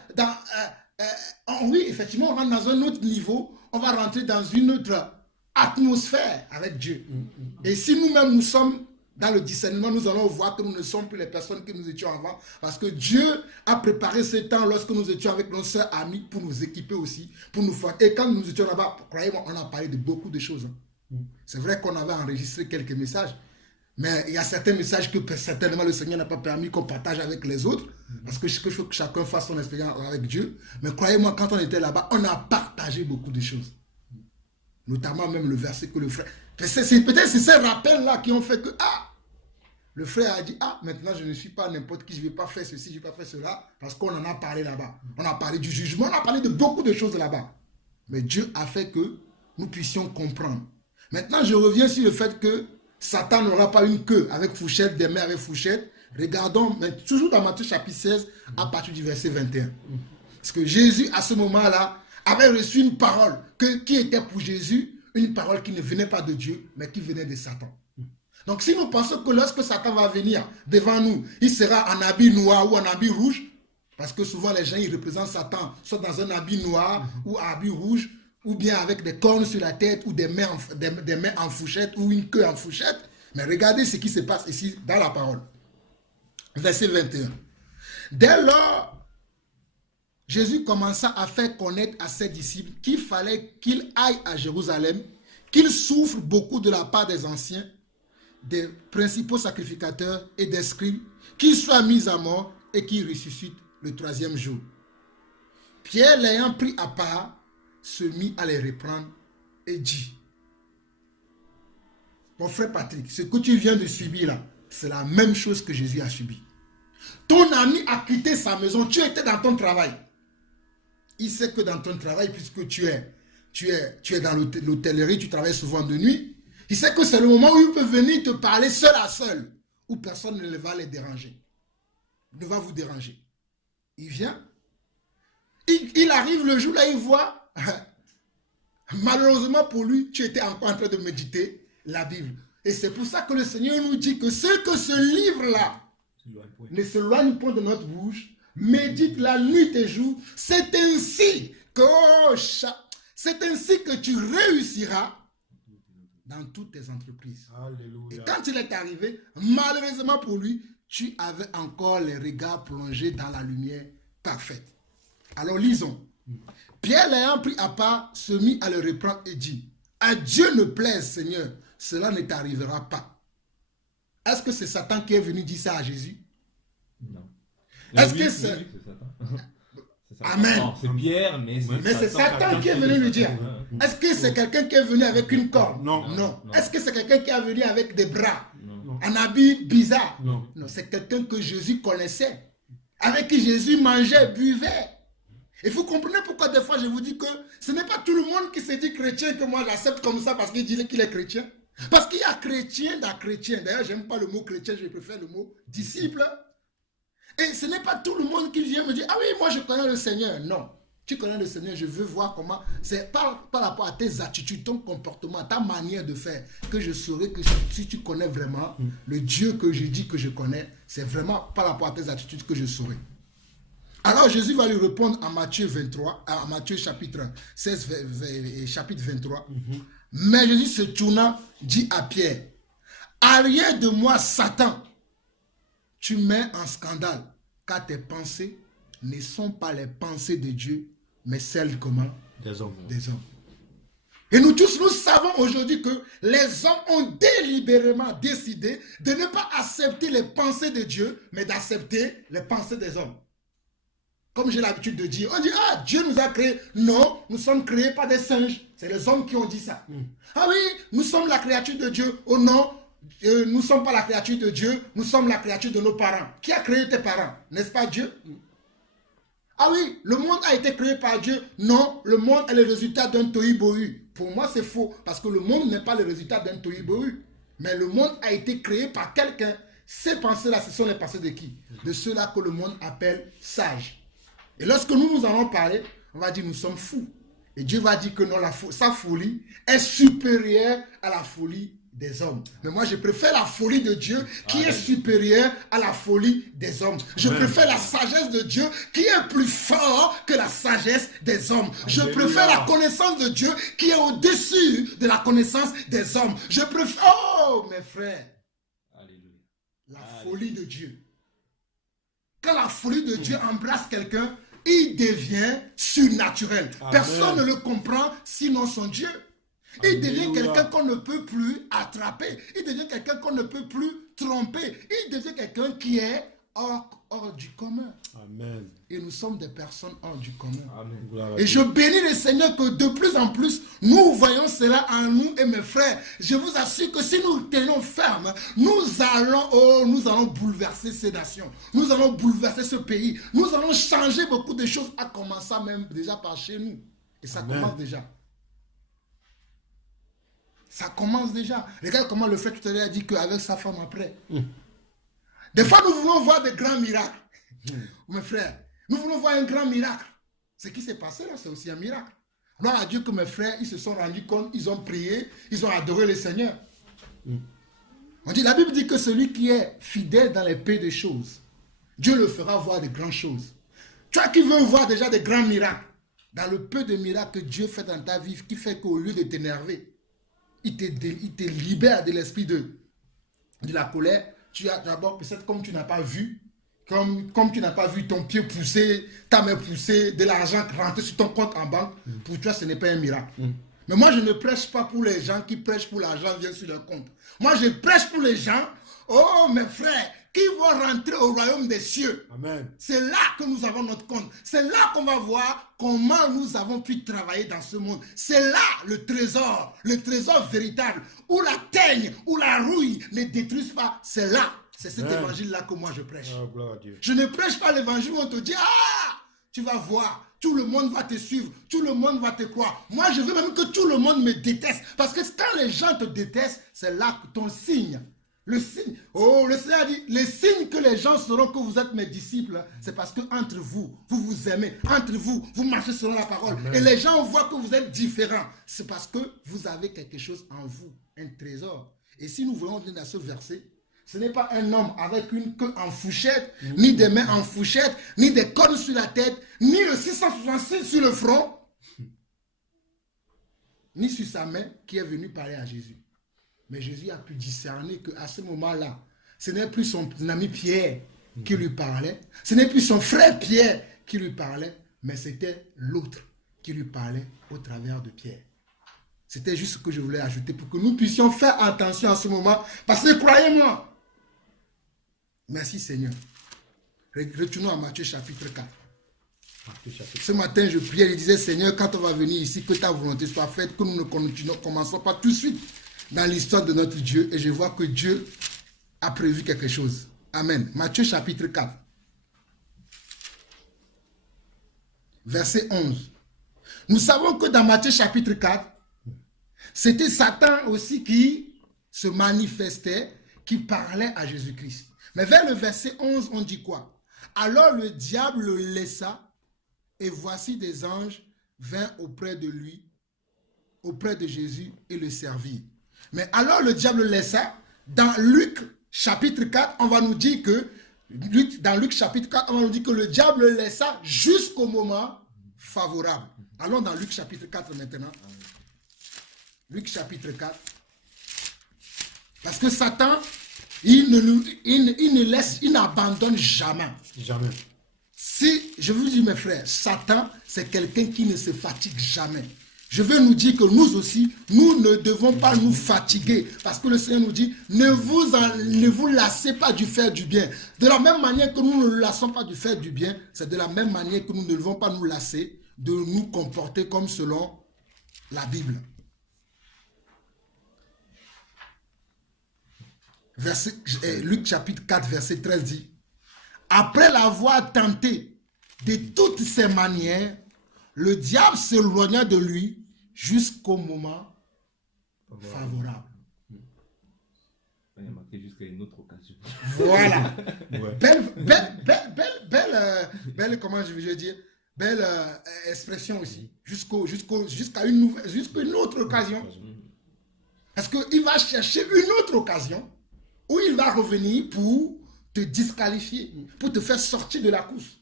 oui, effectivement, on rentre dans un autre niveau, on va rentrer dans une autre atmosphère avec Dieu. Et si nous-mêmes nous sommes dans le discernement, nous allons voir que nous ne sommes plus les personnes que nous étions avant, parce que Dieu a préparé ce temps lorsque nous étions avec nos sœurs amies pour nous équiper aussi, pour nous faire. Et quand nous étions là-bas, croyez-moi, on a parlé de beaucoup de choses. C'est vrai qu'on avait enregistré quelques messages, mais il y a certains messages que certainement le Seigneur n'a pas permis qu'on partage avec les autres, parce que je veux que chacun fasse son expérience avec Dieu. Mais croyez-moi, quand on était là-bas, on a partagé beaucoup de choses. Notamment même le verset que le frère... Peut-être c'est ces rappels-là qui ont fait que... le frère a dit, maintenant je ne suis pas n'importe qui, je ne vais pas faire ceci, je ne vais pas faire cela, parce qu'on en a parlé là-bas. On a parlé du jugement, on a parlé de beaucoup de choses là-bas. Mais Dieu a fait que nous puissions comprendre. Maintenant, je reviens sur le fait que Satan n'aura pas une queue avec fourchette, des mains avec fourchette. Regardons, mais toujours dans Matthieu chapitre 16, à partir du verset 21. Parce que Jésus, à ce moment-là, avait reçu une parole qui était pour Jésus une parole qui ne venait pas de Dieu, mais qui venait de Satan. Donc si nous pensons que lorsque Satan va venir devant nous, il sera en habit noir ou en habit rouge, parce que souvent les gens ils représentent Satan, soit dans un habit noir ou un habit rouge, ou bien avec des cornes sur la tête, ou des mains en fourchette, ou une queue en fourchette. Mais regardez ce qui se passe ici dans la parole. Verset 21. Dès lors, Jésus commença à faire connaître à ses disciples qu'il fallait qu'il aille à Jérusalem, qu'il souffre beaucoup de la part des anciens, des principaux sacrificateurs et des scribes, qu'il soit mis à mort et qu'il ressuscite le 3e jour. Pierre, l'ayant pris à part, se mit à les reprendre et dit: mon frère Patrick, ce que tu viens de subir là, c'est la même chose que Jésus a subi. Ton ami a quitté sa maison, tu étais dans ton travail. Il sait que dans ton travail, puisque tu es dans l'hôtellerie, tu travailles souvent de nuit, il sait que c'est le moment où il peut venir te parler seul à seul, où personne ne va les déranger, ne va vous déranger. Il vient, il arrive le jour là, il voit, malheureusement pour lui, tu étais encore en train de méditer la Bible. Et c'est pour ça que le Seigneur nous dit que ce livre-là ne s'éloigne point de notre bouche, médite la nuit et jour. C'est ainsi que tu réussiras dans toutes tes entreprises. Alléluia. Et quand il est arrivé, malheureusement pour lui, tu avais encore les regards plongés dans la lumière parfaite. Alors lisons. Pierre, l'ayant pris à part, se mit à le reprendre et dit: à Dieu ne plaise, Seigneur, cela ne t'arrivera pas. Est-ce que c'est Satan qui est venu dire ça à Jésus? Non. Est-ce Oui, que oui, c'est... oui, Satan. C'est Satan. Amen. Non, c'est Pierre, mais c'est Satan qui est venu lui dire. Est-ce que c'est quelqu'un qui est venu avec une corde? Non. Non. Est-ce que c'est quelqu'un qui est venu avec des bras? Non. Un habit bizarre? Non. Non, c'est quelqu'un que Jésus connaissait, avec qui Jésus mangeait, buvait. Et vous comprenez pourquoi des fois je vous dis que ce n'est pas tout le monde qui se dit chrétien que moi j'accepte comme ça parce qu'il dit qu'il est chrétien. Parce qu'il y a chrétien dans chrétien. D'ailleurs, je n'aime pas le mot chrétien, je préfère le mot disciple. Et ce n'est pas tout le monde qui vient me dire: ah oui, moi je connais le Seigneur. Non, tu connais le Seigneur, je veux voir comment. C'est par rapport à tes attitudes, ton comportement, ta manière de faire, que je saurai que si tu connais vraiment le Dieu que je dis que je connais, c'est vraiment par rapport à tes attitudes que je saurai. Alors Jésus va lui répondre en Matthieu 23, en Matthieu chapitre 16, chapitre 23. Mais Jésus se tournant, dit à Pierre: arrière de moi, Satan, tu mets en scandale, car tes pensées ne sont pas les pensées de Dieu, mais celles comment? Des hommes. Des hommes. Et nous tous, nous savons aujourd'hui que les hommes ont délibérément décidé de ne pas accepter les pensées de Dieu, mais d'accepter les pensées des hommes. Comme j'ai l'habitude de dire, on dit: ah, Dieu nous a créés. Non, nous sommes créés par des singes. C'est les hommes qui ont dit ça. Ah oui, nous sommes la créature de Dieu. Oh non, nous ne sommes pas la créature de Dieu, nous sommes la créature de nos parents. Qui a créé tes parents? N'est-ce pas Dieu? Ah oui, le monde a été créé par Dieu. Non, le monde est le résultat d'un tohu-bohu. Pour moi, c'est faux, parce que le monde n'est pas le résultat d'un tohu-bohu. Mais le monde a été créé par quelqu'un. Ces pensées-là, ce sont les pensées de qui? De ceux-là que le monde appelle sages. Et lorsque nous allons parler, on va dire: nous sommes fous. Et Dieu va dire que non, sa folie est supérieure à la folie des hommes. Mais moi, je préfère la folie de Dieu qui est supérieure à la folie des hommes. Je préfère la sagesse de Dieu qui est plus forte que la sagesse des hommes. Je préfère la connaissance de Dieu qui est au-dessus de la connaissance des hommes. Je préfère... Oh, mes frères! Alléluia. La folie de Dieu. Quand la folie de Dieu embrasse quelqu'un, il devient surnaturel. Amen. Personne ne le comprend sinon son Dieu. Il devient quelqu'un qu'on ne peut plus attraper. Il devient quelqu'un qu'on ne peut plus tromper. Il devient quelqu'un qui est hors du commun. Amen. Et nous sommes des personnes hors du commun. Amen. Et je bénis le Seigneur que de plus en plus, nous voyons cela en nous et mes frères. Je vous assure que si nous tenons ferme, nous allons bouleverser ces nations. Nous allons bouleverser ce pays. Nous allons changer beaucoup de choses, à commencer même déjà par chez nous. Et ça commence déjà. Ça commence déjà. Regarde comment le frère tout à l'heure a dit qu'avec sa femme après. Des fois, nous voulons voir des grands miracles. Mes frères, nous voulons voir un grand miracle. Ce qui s'est passé là, c'est aussi un miracle. Gloire à Dieu que mes frères, ils se sont rendus compte, ils ont prié, ils ont adoré le Seigneur. On dit, la Bible dit que celui qui est fidèle dans les peu de choses, Dieu le fera voir de grandes choses. Toi qui veux voir déjà des grands miracles, dans le peu de miracles que Dieu fait dans ta vie, qui fait qu'au lieu de t'énerver, il te libère de l'esprit de la colère. Tu as d'abord, peut-être comme tu n'as pas vu, comme tu n'as pas vu ton pied pousser, ta main pousser, de l'argent rentrer sur ton compte en banque, pour toi ce n'est pas un miracle. Mais moi je ne prêche pas pour les gens qui prêchent pour l'argent vient sur leur compte. Moi je prêche pour les gens, oh mes frères, qui vont rentrer au royaume des cieux. Amen. C'est là que nous avons notre compte. C'est là qu'on va voir comment nous avons pu travailler dans ce monde. C'est là le trésor véritable, où la teigne, où la rouille ne détruisent pas. C'est là, c'est cet évangile-là que moi je prêche. Oh, gloire à Dieu. Je ne prêche pas l'évangile où on te dit, ah, tu vas voir, tout le monde va te suivre, tout le monde va te croire. Moi, je veux même que tout le monde me déteste. Parce que quand les gens te détestent, c'est là que ton signe. Le signe, oh, le Seigneur a dit, les signes que les gens sauront que vous êtes mes disciples, c'est parce que entre vous, vous vous aimez, entre vous, vous marchez selon la parole. Amen. Et les gens voient que vous êtes différents. C'est parce que vous avez quelque chose en vous, un trésor. Et si nous voyons dans ce verset, ce n'est pas un homme avec une queue en fourchette, ni des mains en fourchette, ni des cornes sur la tête, ni le 666 sur le front, ni sur sa main qui est venu parler à Jésus. Mais Jésus a pu discerner qu'à ce moment-là, ce n'est plus son ami Pierre qui lui parlait, ce n'est plus son frère Pierre qui lui parlait, mais c'était l'autre qui lui parlait au travers de Pierre. C'était juste ce que je voulais ajouter pour que nous puissions faire attention à ce moment, parce que croyez-moi, merci Seigneur. Retournons à Matthieu chapitre 4. Ce matin, je priais, je disais, Seigneur, quand on va venir ici, que ta volonté soit faite, que nous ne commençons pas tout de suite dans l'histoire de notre Dieu. Et je vois que Dieu a prévu quelque chose. Amen. Matthieu chapitre 4. Verset 11. Nous savons que dans Matthieu chapitre 4, c'était Satan aussi qui se manifestait, qui parlait à Jésus-Christ. Mais vers le verset 11, on dit quoi? Alors le diable le laissa, et voici des anges vinrent auprès de lui, auprès de Jésus, et le servirent. Mais alors le diable le laissa. Dans Luc chapitre 4, on va nous dire que, dans Luc chapitre 4, on va nous dire que le diable le laissa jusqu'au moment favorable. Allons dans Luc chapitre 4 maintenant. Luc chapitre 4. Parce que Satan, il ne laisse, il n'abandonne jamais. Jamais. Si, je vous dis mes frères, Satan, c'est quelqu'un qui ne se fatigue jamais. Je veux nous dire que nous aussi, nous ne devons pas nous fatiguer. Parce que le Seigneur nous dit, ne vous lassez pas du faire du bien. De la même manière que nous ne nous lassons pas du faire du bien, c'est de la même manière que nous ne devons pas nous lasser de nous comporter comme selon la Bible. Luc chapitre 4, verset 13 dit, après l'avoir tenté de toutes ses manières, le diable s'éloigna de lui jusqu'au moment favorable. Il y a marqué jusqu'à une autre occasion. Voilà. Ouais. Belle, comment je veux dire, belle expression aussi. Jusqu'à une autre occasion. Parce qu'il va chercher une autre occasion où il va revenir pour te disqualifier, pour te faire sortir de la course.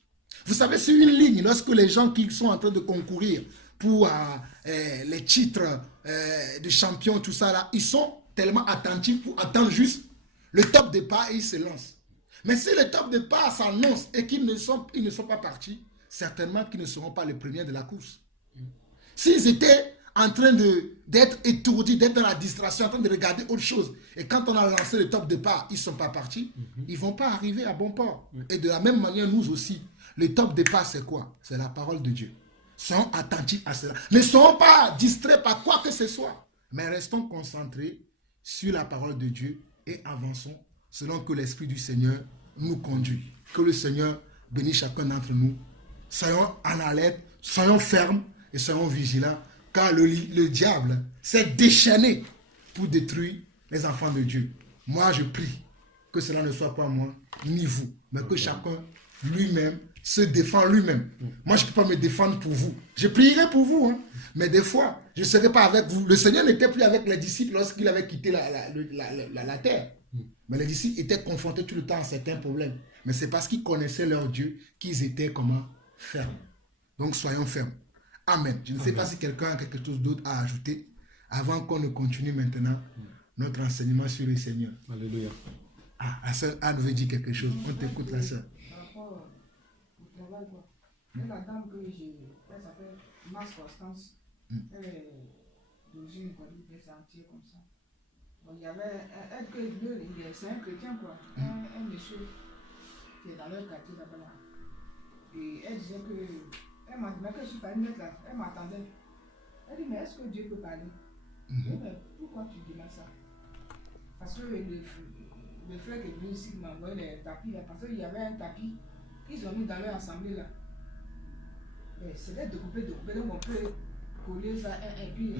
Vous savez, c'est une ligne, lorsque les gens qui sont en train de concourir pour les titres de champion, tout ça là, ils sont tellement attentifs pour attendre juste le top départ et ils se lancent. Mais si le top départ s'annonce et qu'ils ne sont pas partis, certainement qu'ils ne seront pas les premiers de la course. S'ils étaient en train d'être étourdis, d'être dans la distraction, en train de regarder autre chose, et quand on a lancé le top départ, ils ne sont pas partis, ils ne vont pas arriver à bon port. Et de la même manière, nous aussi, le top départ, c'est quoi? C'est la parole de Dieu. Soyons attentifs à cela. Ne soyons pas distraits par quoi que ce soit, mais restons concentrés sur la parole de Dieu et avançons selon que l'Esprit du Seigneur nous conduit. Que le Seigneur bénisse chacun d'entre nous. Soyons en alerte, soyons fermes et soyons vigilants, car le diable s'est déchaîné pour détruire les enfants de Dieu. Moi, je prie que cela ne soit pas moi, ni vous, mais que chacun lui-même se défend lui-même. Moi, je ne peux pas me défendre pour vous. Je prierai pour vous, hein. Mais des fois, je ne serai pas avec vous. Le Seigneur n'était plus avec les disciples lorsqu'il avait quitté la terre. Mais les disciples étaient confrontés tout le temps à certains problèmes. Mais c'est parce qu'ils connaissaient leur Dieu qu'ils étaient comment? Fermes. Donc, soyons fermes. Amen. Je ne sais pas si quelqu'un a quelque chose d'autre à ajouter avant qu'on ne continue maintenant notre enseignement sur le Seigneur. Alléluia. Ah, la sœur Anne veut dire quelque chose. On t'écoute, la sœur. Par rapport au travail, quoi. Et la dame que j'ai, elle s'appelle Masse Constance. Elle est d'origine Guadeloupe, des Antilles comme ça. Bon, il y avait c'est un chrétien, quoi. Un monsieur qui est dans leur quartier là-bas. Là. Et elle disait que. Elle m'a dit, mais que je suis pas une là. Elle m'attendait. Elle dit, mais est-ce que Dieu peut parler? Je dis, mais pourquoi tu demandes ça? Parce que le frère qui est venu ici m'a envoyé les tapis là. Parce qu'il y avait un tapis qu'ils ont mis dans leur assemblée là. C'était découpé, donc on peut coller ça et puis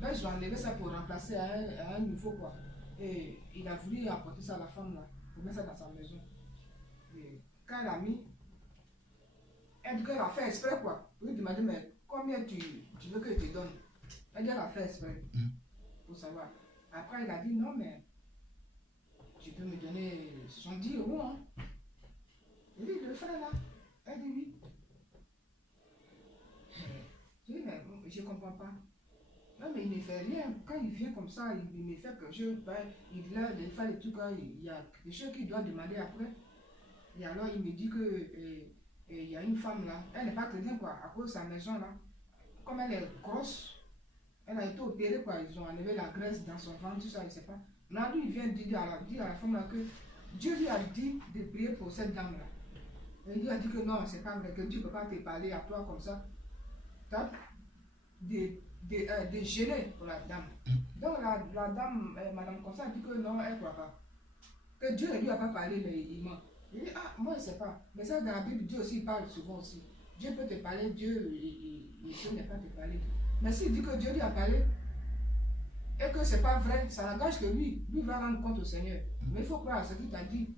là, ils ont enlevé ça pour remplacer à un niveau quoi. Et il a voulu apporter ça à la femme là, pour mettre ça dans sa maison. Et quand elle a mis, elle dit qu'elle a fait exprès quoi. Pour lui demander, mais combien tu veux que je te donne? Elle dit qu'elle a fait exprès, pour savoir. Après, il a dit non, mais tu peux me donner 70 €, hein. Il dit, le frère là, elle dit oui. Je dis, mais je ne comprends pas. Non, mais il ne fait rien. Quand il vient comme ça, il me fait quelque chose. Il a des fois des trucs, il y a quelque chose qu'il doit demander après. Et alors, il me dit que il y a une femme là, elle n'est pas chrétienne quoi, à cause de sa maison là. Comme elle est grosse, elle a été opérée quoi, ils ont enlevé la graisse dans son ventre, tout ça, je ne sais pas. Là, lui, il vient dire à la femme là que Dieu lui a dit de prier pour cette dame là. Et il lui a dit que non, c'est pas vrai, que Dieu ne peut pas te parler à toi comme ça. De gêner pour la dame. Donc la dame, Madame Constance, dit que non, elle ne croit pas. Que Dieu ne lui a pas parlé, mais il ment. Il dit, ah, moi je ne sais pas. Mais ça, dans la Bible, Dieu aussi parle souvent aussi. Dieu peut te parler, Dieu ne peut pas te parler. Mais s'il dit que Dieu lui a parlé, et que ce n'est pas vrai, ça n'engage que lui va rendre compte au Seigneur. Mais il faut croire à ce qu'il t'a dit.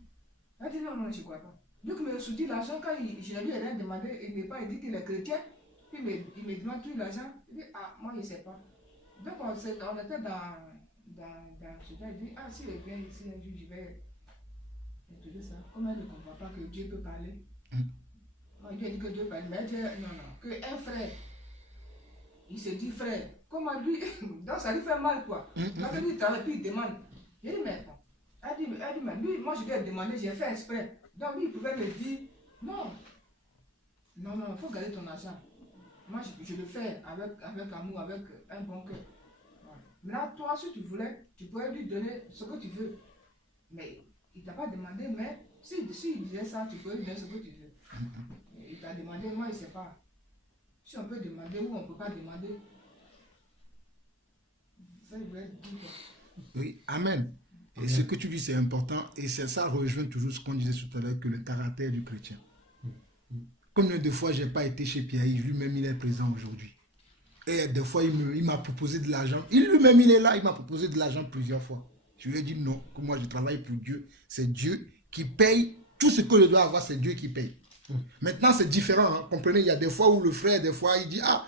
Elle dit non, non, je ne crois pas. Lui qui me soutient l'argent, quand je ne lui ai rien demandé, il dit qu'il est chrétien. Puis il me demande tout l'argent. Il dit, ah, moi, je ne sais pas. Donc, on était dans ce temps. Il dit, ah, si je viens ici un jour, je vais étudier ça. Comment elle ne comprend pas que Dieu peut parler? Dieu a dit que Dieu parle. Mais elle dit, non, non. Qu'un frère, il se dit frère. Comment lui, donc ça lui fait mal, quoi. Quand il travaille, puis il demande. Je dis, mais bon. Elle dit, mais lui, moi, je lui ai demandé, j'ai fait exprès. Donc, lui, il pouvait me dire, non. Non, non, il faut garder ton argent. Moi, je le fais avec amour, avec un bon cœur. Voilà. Maintenant, toi, si tu voulais, tu pourrais lui donner ce que tu veux. Mais il ne t'a pas demandé, mais s'il disait ça, tu pourrais lui donner ce que tu veux. Il t'a demandé, moi, il ne sait pas. Si on peut demander ou on ne peut pas demander. Ça, il voulait dire. Oui, amen. Et ce que tu dis, c'est important. Et ça rejoint toujours ce qu'on disait tout à l'heure, que le caractère du chrétien. Combien de fois je n'ai pas été chez Pierre-Yves, lui-même il est présent aujourd'hui. Et des fois il m'a proposé de l'argent. Lui-même il est là, il m'a proposé de l'argent plusieurs fois. Je lui ai dit non, que moi je travaille pour Dieu. C'est Dieu qui paye. Tout ce que je dois avoir, c'est Dieu qui paye. Maintenant c'est différent, hein. Comprenez, il y a des fois où le frère, des fois il dit, ah,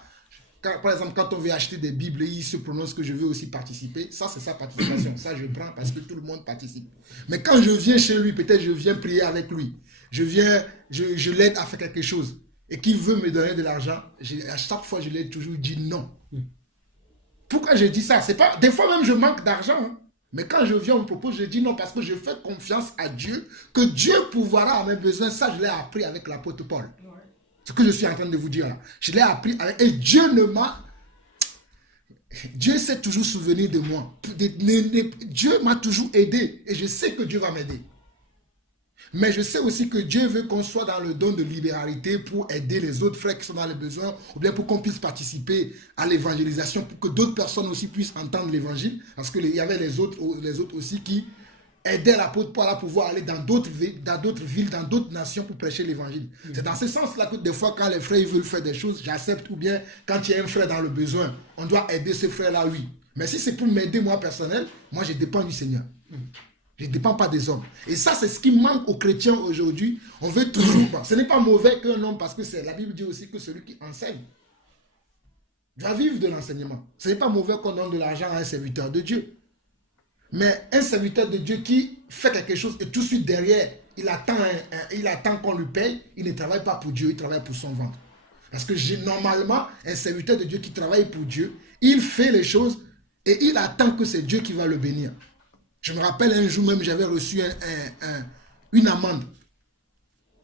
par exemple quand on veut acheter des Bibles, il se prononce que je veux aussi participer. Ça c'est sa participation, ça je prends parce que tout le monde participe. Mais quand je viens chez lui, peut-être je viens prier avec lui. Je l'aide à faire quelque chose et qu'il veut me donner de l'argent, à chaque fois je lui ai toujours dit non. Pourquoi je dis ça? C'est pas, des fois même je manque d'argent, hein. Mais quand je viens, on me propose, je dis non parce que je fais confiance à Dieu, que Dieu pourvoira à mes besoins. Ça, je l'ai appris avec l'apôtre Paul. Ce que je suis en train de vous dire là. Je l'ai appris et Dieu Dieu s'est toujours souvenu de moi. Dieu m'a toujours aidé et je sais que Dieu va m'aider. Mais je sais aussi que Dieu veut qu'on soit dans le don de libéralité pour aider les autres frères qui sont dans les besoins, ou bien pour qu'on puisse participer à l'évangélisation, pour que d'autres personnes aussi puissent entendre l'évangile. Parce qu'il y avait les autres aussi qui aidaient l'apôtre Paul à pouvoir aller dans d'autres villes, dans d'autres nations pour prêcher l'évangile. C'est dans ce sens-là que des fois, quand les frères veulent faire des choses, j'accepte, ou bien quand il y a un frère dans le besoin, on doit aider ce frère-là, oui. Mais si c'est pour m'aider moi personnel, moi je dépends du Seigneur. Je ne dépends pas des hommes. Et ça, c'est ce qui manque aux chrétiens aujourd'hui. On veut toujours... Bon, ce n'est pas mauvais qu'un homme, parce que la Bible dit aussi que celui qui enseigne doit vivre de l'enseignement. Ce n'est pas mauvais qu'on donne de l'argent à un serviteur de Dieu. Mais un serviteur de Dieu qui fait quelque chose et tout de suite derrière, il attend qu'on lui paye, il ne travaille pas pour Dieu, il travaille pour son ventre. Parce que normalement, un serviteur de Dieu qui travaille pour Dieu, il fait les choses et il attend que c'est Dieu qui va le bénir. Je me rappelle un jour même, j'avais reçu une amende.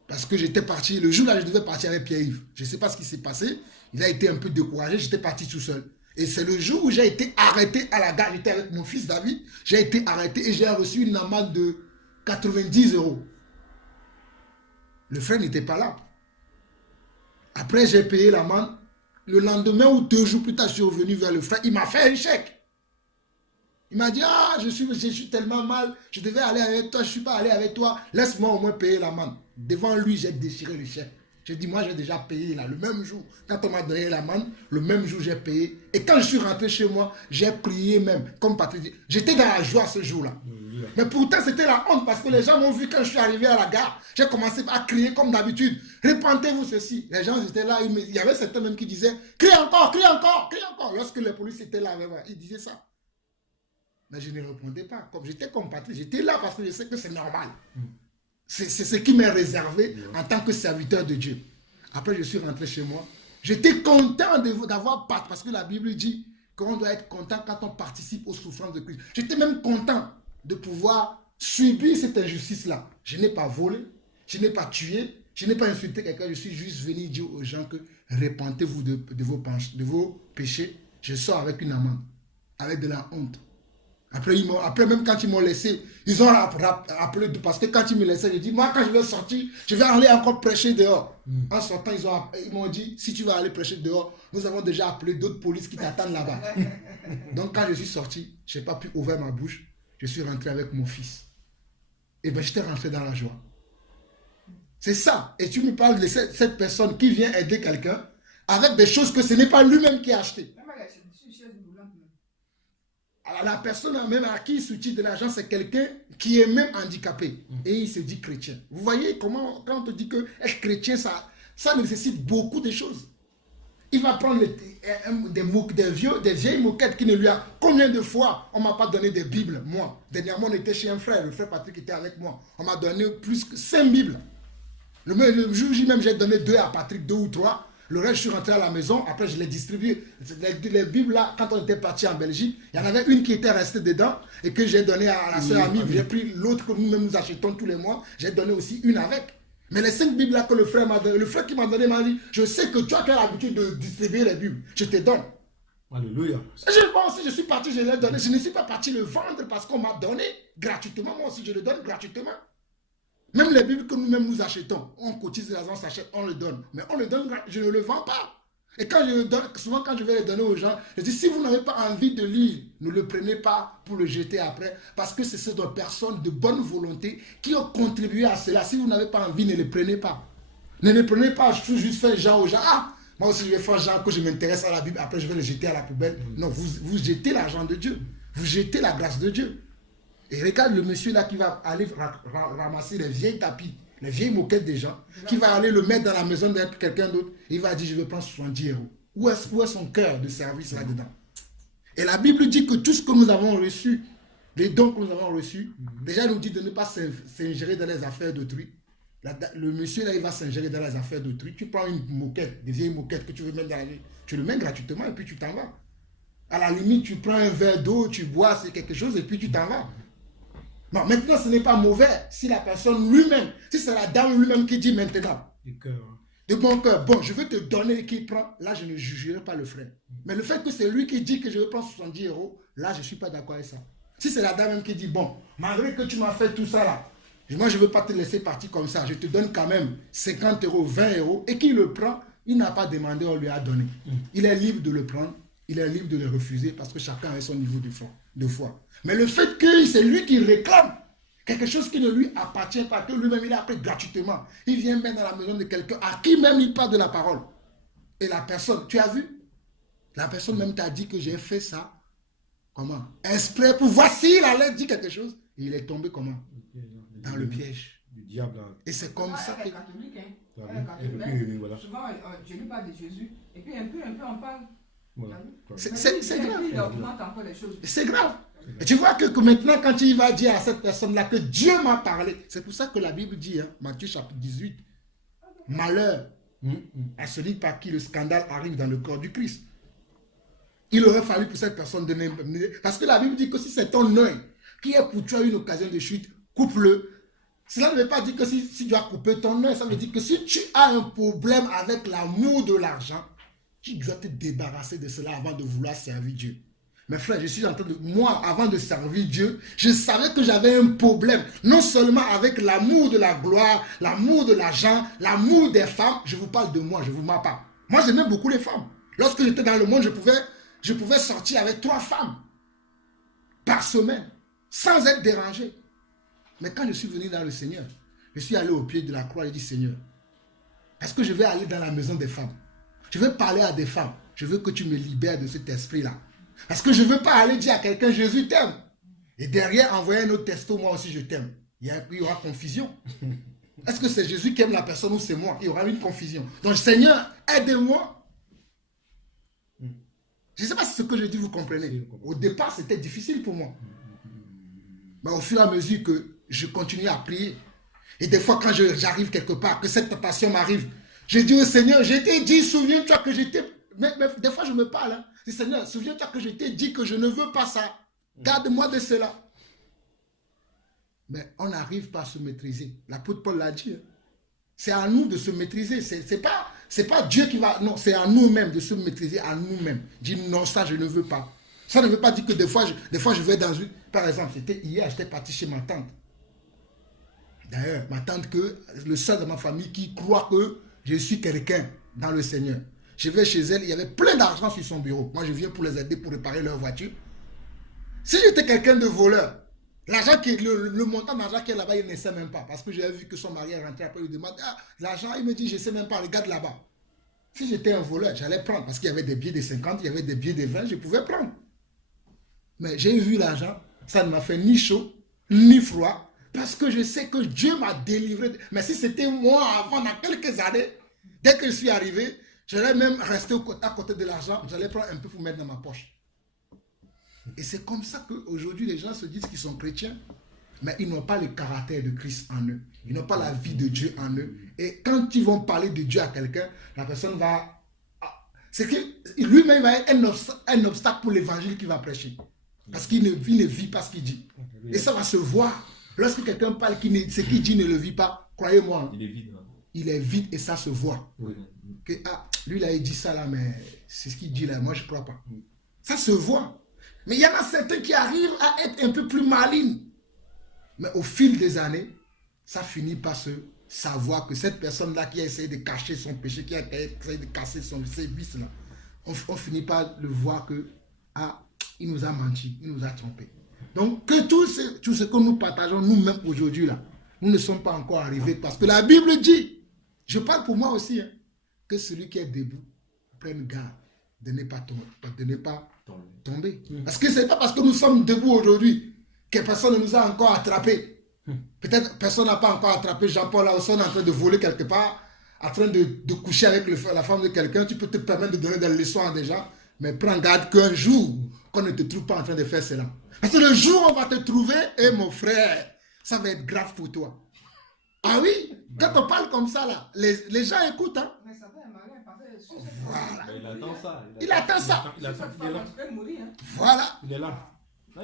Parce que j'étais parti, le jour-là, je devais partir avec Pierre-Yves. Je ne sais pas ce qui s'est passé. Il a été un peu découragé, j'étais parti tout seul. Et c'est le jour où j'ai été arrêté à la gare. J'étais avec mon fils David. J'ai été arrêté et j'ai reçu une amende de 90 €. Le frère n'était pas là. Après, j'ai payé l'amende. Le lendemain ou 2 jours plus tard, je suis revenu vers le frère. Il m'a fait un chèque. Il m'a dit, ah, je suis tellement mal, je devais aller avec toi, je ne suis pas allé avec toi, laisse-moi au moins payer l'amende. Devant lui, j'ai déchiré le chèque. J'ai dit, moi, j'ai déjà payé là, le même jour. Quand on m'a donné l'amende, le même jour, j'ai payé. Et quand je suis rentré chez moi, j'ai prié même, comme Patrick dit. J'étais dans la joie ce jour-là. Mais pourtant, c'était la honte parce que les gens m'ont vu quand je suis arrivé à la gare. J'ai commencé à crier comme d'habitude. Répentez-vous ceci. Les gens étaient là, il y avait certains même qui disaient, crie encore, crie encore, crie encore. Lorsque les policiers étaient là, ils disaient ça. Mais je ne répondais pas. Comme j'étais comme Patrick, j'étais là parce que je sais que c'est normal. C'est ce qui m'est réservé en tant que serviteur de Dieu. Après, je suis rentré chez moi. J'étais content d'avoir Pâques parce que la Bible dit qu'on doit être content quand on participe aux souffrances de Christ. J'étais même content de pouvoir subir cette injustice-là. Je n'ai pas volé, je n'ai pas tué, je n'ai pas insulté quelqu'un. Je suis juste venu dire aux gens que répentez-vous de vos péchés. Je sors avec une amende, avec de la honte. Après, même quand ils m'ont laissé, ils ont appelé, parce que quand ils me laissaient, je dis, moi quand je vais sortir, je vais aller encore prêcher dehors. En sortant, ils m'ont dit, si tu vas aller prêcher dehors, nous avons déjà appelé d'autres polices qui t'attendent là-bas. Donc quand je suis sorti, je n'ai pas pu ouvrir ma bouche, je suis rentré avec mon fils. Et bien j'étais rentré dans la joie. C'est ça. Et tu me parles de cette personne qui vient aider quelqu'un avec des choses que ce n'est pas lui-même qui a acheté. Alors, la personne même à qui il soutient de l'argent, c'est quelqu'un qui est même handicapé. Et il se dit chrétien. Vous voyez comment, quand on te dit que être chrétien, ça nécessite beaucoup de choses. Il va prendre des vieilles moquettes qui ne lui a... Combien de fois on ne m'a pas donné des Bibles, moi? Dernièrement, on était chez un frère, le frère Patrick était avec moi. On m'a donné plus que 5 Bibles. Le jour J même, j'ai donné 2 à Patrick, 2 ou 3. Le reste, je suis rentré à la maison. Après, je les distribué. Les Bibles, là, quand on était parti en Belgique, il y en avait une qui était restée dedans et que j'ai donné à la sœur amie. J'ai pris l'autre que nous-mêmes nous achetons tous les mois. J'ai donné aussi une avec. Mais les 5 Bibles là que le frère m'a donné, le frère qui m'a donné m'a dit, je sais que tu as l'habitude de distribuer les Bibles. Je te donne. Alléluia. Moi aussi, je suis parti, je l'ai donné. Je ne suis pas parti le vendre parce qu'on m'a donné gratuitement. Moi aussi, je le donne gratuitement. Même les Bibles que nous-mêmes nous achetons, on cotise l'argent, on s'achète, on le donne. Mais on le donne, je ne le vends pas. Et quand je le donne, souvent quand je vais le donner aux gens, je dis, si vous n'avez pas envie de lire, ne le prenez pas pour le jeter après. Parce que c'est des personnes de bonne volonté qui ont contribué à cela. Si vous n'avez pas envie, ne le prenez pas. Ne le prenez pas, je suis juste fait genre aux gens. Ah, moi aussi je vais faire genre que je m'intéresse à la Bible, après je vais le jeter à la poubelle. Non, vous jetez l'argent de Dieu. Vous jetez la grâce de Dieu. Et regarde le monsieur là qui va aller ramasser les vieilles tapis, les vieilles moquettes des gens, qui va aller le mettre dans la maison de quelqu'un d'autre. Il va dire, je vais prendre 70 €. Où est son cœur de service là-dedans? Et la Bible dit que tout ce que nous avons reçu, les dons que nous avons reçus, déjà il nous dit de ne pas s'ingérer dans les affaires d'autrui. Le monsieur là, il va s'ingérer dans les affaires d'autrui. Tu prends une moquette, des vieilles moquettes que tu veux mettre dans la vie, tu le mets gratuitement et puis tu t'en vas. À la limite, tu prends un verre d'eau, tu bois, c'est quelque chose et puis tu t'en vas. Non, maintenant, ce n'est pas mauvais si la personne lui-même, si c'est la dame lui-même qui dit maintenant, de bon cœur, bon, je veux te donner et qu'il prend, là, je ne jugerai pas le frère. Mais le fait que c'est lui qui dit que je veux prendre 70 €, là, je ne suis pas d'accord avec ça. Si c'est la dame même qui dit, bon, malgré que tu m'as fait tout ça là, moi, je ne veux pas te laisser partir comme ça, je te donne quand même 50 €, 20 €, et qu'il le prend, il n'a pas demandé, on lui a donné. Il est libre de le prendre, il est libre de le refuser, parce que chacun a son niveau de foi. Mais le fait que c'est lui qui réclame quelque chose qui ne lui appartient pas, que lui-même il a appris gratuitement, il vient mettre dans la maison de quelqu'un à qui même il parle de la parole. Et la personne, tu as vu? La personne même t'a dit que j'ai fait ça. Comment? Exprès pour voir s'il allait dire quelque chose. Et il est tombé comment? Dans le piège. Du diable. Et c'est comme ça Elle que... est catholique, hein. Ah Elle est oui, catholique. oui, oui, voilà. Souvent, je lui parle de Jésus. Et puis un peu, on parle. Voilà. C'est grave. Il augmente encore les choses. C'est grave. Et tu vois que maintenant, quand il va dire à cette personne-là que Dieu m'a parlé, c'est pour ça que la Bible dit, hein, Matthieu chapitre 18, malheur à celui par qui le scandale arrive dans le corps du Christ. Il aurait fallu pour cette personne de parce que la Bible dit que si c'est ton œil qui est pour toi une occasion de chute, coupe-le. Cela ne veut pas dire que si tu dois couper ton œil, ça veut dire que si tu as un problème avec l'amour de l'argent, tu dois te débarrasser de cela avant de vouloir servir Dieu. Mais frère, je suis en train de... Moi, avant de servir Dieu, je savais que j'avais un problème. Non seulement avec l'amour de la gloire, l'amour de l'argent, l'amour des femmes. Je vous parle de moi, je ne vous mens pas. Moi, j'aimais beaucoup les femmes. Lorsque j'étais dans le monde, je pouvais sortir avec 3 femmes par semaine, sans être dérangé. Mais quand je suis venu dans le Seigneur, je suis allé au pied de la croix et dit, Seigneur, est-ce que je vais aller dans la maison des femmes? Je veux parler à des femmes. Je veux que tu me libères de cet esprit-là. Parce que je ne veux pas aller dire à quelqu'un, Jésus t'aime. Et derrière, envoyer un autre texto, moi aussi je t'aime. Il y aura confusion. Est-ce que c'est Jésus qui aime la personne ou c'est moi? Il y aura une confusion. Donc, Seigneur, aidez-moi. Je ne sais pas si ce que je dis, vous comprenez. Au départ, c'était difficile pour moi. Mais au fur et à mesure que je continue à prier, et des fois, quand j'arrive quelque part, que cette tentation m'arrive, je dis au Seigneur, je t'ai dit, souviens-toi que j'étais... Mais des fois, je me parle. Hein. Je dis, Seigneur, souviens-toi que je t'ai dit que je ne veux pas ça. Garde-moi de cela. Mais on n'arrive pas à se maîtriser. L'apôtre Paul l'a dit. Hein. C'est à nous de se maîtriser. C'est pas Dieu qui va... Non, c'est à nous-mêmes de se maîtriser à nous-mêmes. Dire non, ça, je ne veux pas. Ça ne veut pas dire que des fois, je vais dans une... Par exemple, c'était hier, j'étais parti chez ma tante. D'ailleurs, ma tante, le seul de ma famille qui croit que je suis quelqu'un dans le Seigneur. Je vais chez elle, il y avait plein d'argent sur son bureau. Moi, je viens pour les aider pour réparer leur voiture. Si j'étais quelqu'un de voleur, le montant d'argent qui est là-bas, il ne sait même pas. Parce que j'ai vu que son mari est rentré après, il lui demande, ah, l'argent, il me dit, je ne sais même pas, regarde là-bas. Si j'étais un voleur, j'allais prendre. Parce qu'il y avait des billets de 50, il y avait des billets de 20, je pouvais prendre. Mais j'ai vu l'argent, ça ne m'a fait ni chaud, ni froid. Parce que je sais que Dieu m'a délivré. Mais si c'était moi avant, dans quelques années, dès que je suis arrivé, j'allais même rester à côté de l'argent, j'allais prendre un peu pour mettre dans ma poche. Et c'est comme ça qu'aujourd'hui, les gens se disent qu'ils sont chrétiens, mais ils n'ont pas le caractère de Christ en eux. Ils n'ont pas la vie de Dieu en eux. Et quand ils vont parler de Dieu à quelqu'un, la personne va... C'est que lui-même va être un obstacle pour l'évangile qu'il va prêcher. Parce qu'il ne vit pas ce qu'il dit. Et ça va se voir. Lorsque quelqu'un parle, ce qu'il dit ne le vit pas, croyez-moi. Il est vide. Hein. Il est vide et ça se voit. Oui. Que, lui, il dit ça là, mais c'est ce qu'il dit là, moi je ne crois pas. Ça se voit. Mais il y en a certains qui arrivent à être un peu plus malignes. Mais au fil des années, ça finit par se savoir que cette personne-là qui a essayé de cacher son péché, qui a essayé de casser ses vices là, on finit par le voir que, il nous a menti, il nous a trompés. Donc, que tout ce que nous partageons nous-mêmes aujourd'hui là, nous ne sommes pas encore arrivés parce que la Bible dit, je parle pour moi aussi, hein, que celui qui est debout prenne garde de ne pas tomber. Parce que ce n'est pas parce que nous sommes debout aujourd'hui que personne ne nous a encore attrapés. Peut-être personne n'a pas encore attrapé Jean-Paul Lawson en train de voler quelque part, en train de coucher avec la femme de quelqu'un. Tu peux te permettre de donner des leçons à des gens, mais prends garde qu'un jour, qu'on ne te trouve pas en train de faire cela. Parce que le jour où on va te trouver, mon frère, ça va être grave pour toi. Ah oui, quand on parle comme ça, là, les gens écoutent. Hein? Mais ça fait malin parce que... Voilà. Il attend ça. Il attend ça. Il est là. Voilà. Il est là.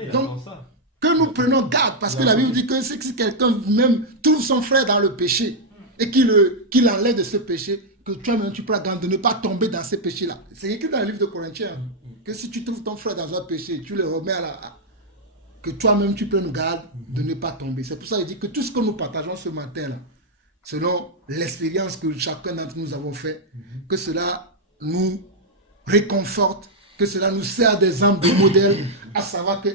Il Donc, attend ça. que nous prenons garde, parce que la Bible dit que si quelqu'un même trouve son frère dans le péché et qu'il enlève de ce péché, que toi-même tu prends garde de ne pas tomber dans ces péchés-là. C'est écrit dans le livre de Corinthiens que si tu trouves ton frère dans un péché, tu le remets que toi-même tu prennes garde de ne pas tomber. C'est pour ça qu'il dit que tout ce que nous partageons ce matin-là, selon l'expérience que chacun d'entre nous avons fait, que cela nous réconforte, que cela nous sert d'exemple, de modèle, à savoir que,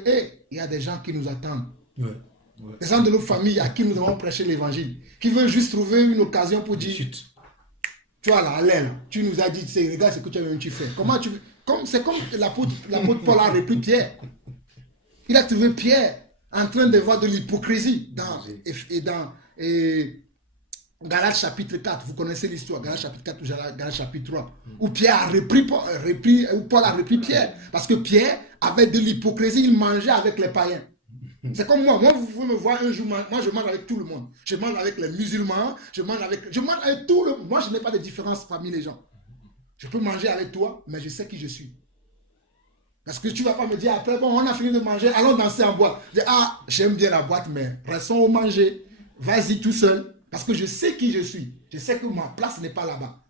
il y a des gens qui nous attendent. Ouais. Des gens de nos familles à qui nous avons prêché l'évangile, qui veulent juste trouver une occasion pour dire, tu vois là, Alain, tu nous as dit, regarde ce que tu fais. Comment tu... C'est comme l'apôtre Paul a repris Pierre. Il a trouvé Pierre en train de voir de l'hypocrisie dans Galates chapitre 4. Vous connaissez l'histoire, Galates chapitre 4 ou Galates chapitre 3, où Pierre a où Paul a repris Pierre. Parce que Pierre avait de l'hypocrisie, il mangeait avec les païens. C'est comme moi. Moi, vous pouvez me voir un jour, moi je mange avec tout le monde. Je mange avec les musulmans, je mange avec tout le monde. Moi, je n'ai pas de différence parmi les gens. Je peux manger avec toi, mais je sais qui je suis. Parce que tu ne vas pas me dire après, bon, on a fini de manger, allons danser en boîte. Je dis, ah, j'aime bien la boîte, mais restons au manger. Vas-y tout seul. Parce que je sais qui je suis. Je sais que ma place n'est pas là-bas.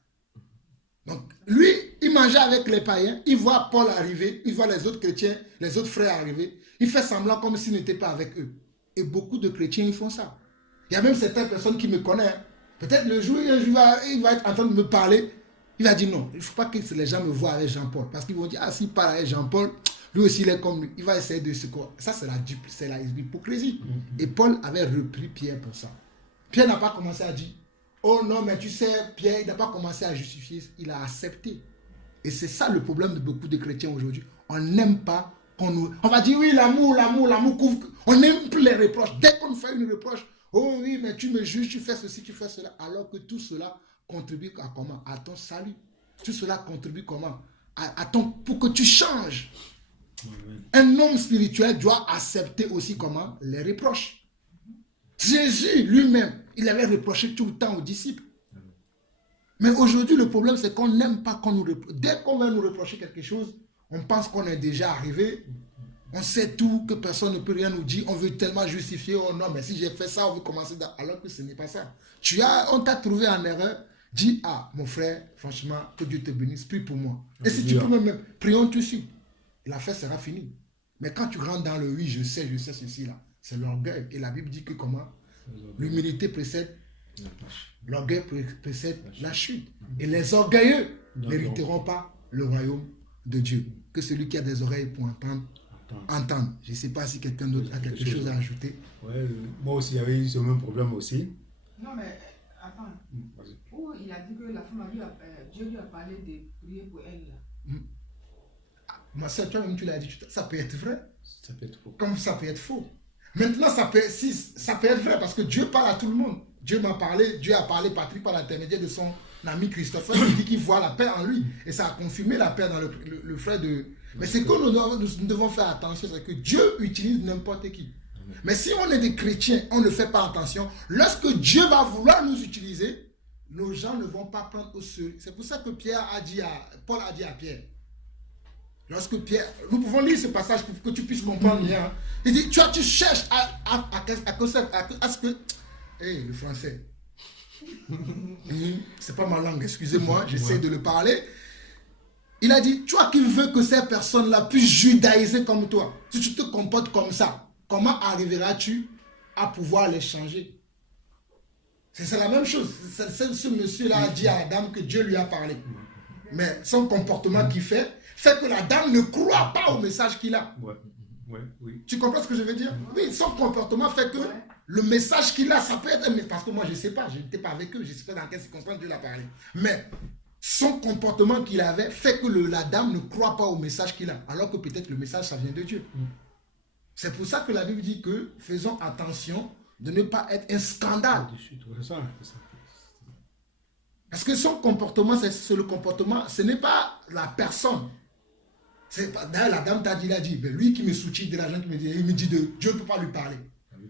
Donc, lui, il mangeait avec les païens. Il voit Paul arriver. Il voit les autres chrétiens, les autres frères arriver. Il fait semblant comme s'il n'était pas avec eux. Et beaucoup de chrétiens, ils font ça. Il y a même certaines personnes qui me connaissent. Peut-être le jour, il va être en train de me parler. Il va dire non, il ne faut pas que les gens me voient avec Jean-Paul. Parce qu'ils vont dire, ah, s'il parle avec Jean-Paul, lui aussi, il est comme lui. Il va essayer de se croire. Ça, c'est la hypocrisie. Et Paul avait repris Pierre pour ça. Pierre n'a pas commencé à dire, oh non, mais tu sais, Pierre, il n'a pas commencé à justifier. Il a accepté. Et c'est ça le problème de beaucoup de chrétiens aujourd'hui. On n'aime pas qu'on nous... On va dire, oui, l'amour couvre... On n'aime plus les reproches. Dès qu'on fait une reproche, oh oui, mais tu me juges, tu fais ceci, tu fais cela. Alors que tout cela contribue à comment? À ton salut. Tout cela contribue comment? Pour que tu changes. Un homme spirituel doit accepter aussi comment? Les reproches. Jésus lui-même, il avait reproché tout le temps aux disciples. Mais aujourd'hui, le problème, c'est qu'on n'aime pas qu'on nous reproche. Dès qu'on va nous reprocher quelque chose, on pense qu'on est déjà arrivé. On sait tout, que personne ne peut rien nous dire. On veut tellement justifier. Oh non, mais si j'ai fait ça, on veut commencer alors que ce n'est pas ça. On t'a trouvé en erreur. Dis, ah, mon frère, franchement, que Dieu te bénisse, prie pour moi. Et si tu peux même, prions tout de suite. L'affaire sera finie. Mais quand tu rentres dans le oui, je sais ceci là, c'est l'orgueil. Et la Bible dit que comment? L'humilité précède l'orgueil précède la chute. Et les orgueilleux n'hériteront pas le royaume de Dieu. Que celui qui a des oreilles pour entendre. Je ne sais pas si quelqu'un d'autre a quelque chose à ajouter. Ouais, moi aussi, j'avais eu ce même problème aussi. Non, mais attends. Où il a dit que la femme, Dieu lui a parlé de prier pour elle. Là. Ma soeur, toi-même, tu l'as dit, ça peut être vrai. Ça peut être faux. Comme ça peut être faux. Maintenant, ça peut être vrai parce que Dieu parle à tout le monde. Dieu a parlé Patrick par l'intermédiaire de son ami Christopher qui dit qu'il voit la paix en lui. Et ça a confirmé la paix dans le frère de... Mais c'est que nous devons faire attention, c'est que Dieu utilise n'importe qui. Mais si on est des chrétiens, on ne fait pas attention. Lorsque Dieu va vouloir nous utiliser, nos gens ne vont pas prendre au sérieux. C'est pour ça que Paul a dit à Pierre, lorsque Pierre, nous pouvons lire ce passage pour que tu puisses comprendre bien. Il dit, tu cherches à ce que... Hey, le français. C'est pas ma langue, excusez-moi, j'essaie de le parler. Il a dit, toi qui veux que ces personnes-là puissent judaïser comme toi, si tu te comportes comme ça, comment arriveras-tu à pouvoir les changer? C'est la même chose. Ce monsieur-là a dit à la dame que Dieu lui a parlé. Mais son comportement qu'il fait que la dame ne croit pas au message qu'il a. Oui. Tu comprends ce que je veux dire? Oui, son comportement fait que le message qu'il a, ça peut être... Parce que moi, je ne sais pas, je n'étais pas avec eux, je ne sais pas dans quelles circonstances Dieu l'a parlé. Mais son comportement qu'il avait fait que la dame ne croit pas au message qu'il a, alors que peut-être le message, ça vient de Dieu. C'est pour ça que la Bible dit que faisons attention de ne pas être un scandale. Parce que son comportement, c'est le comportement, ce n'est pas la personne. D'ailleurs, la dame t'a dit, ben, lui qui me soutient de l'argent, il me dit de Dieu ne peut pas lui parler.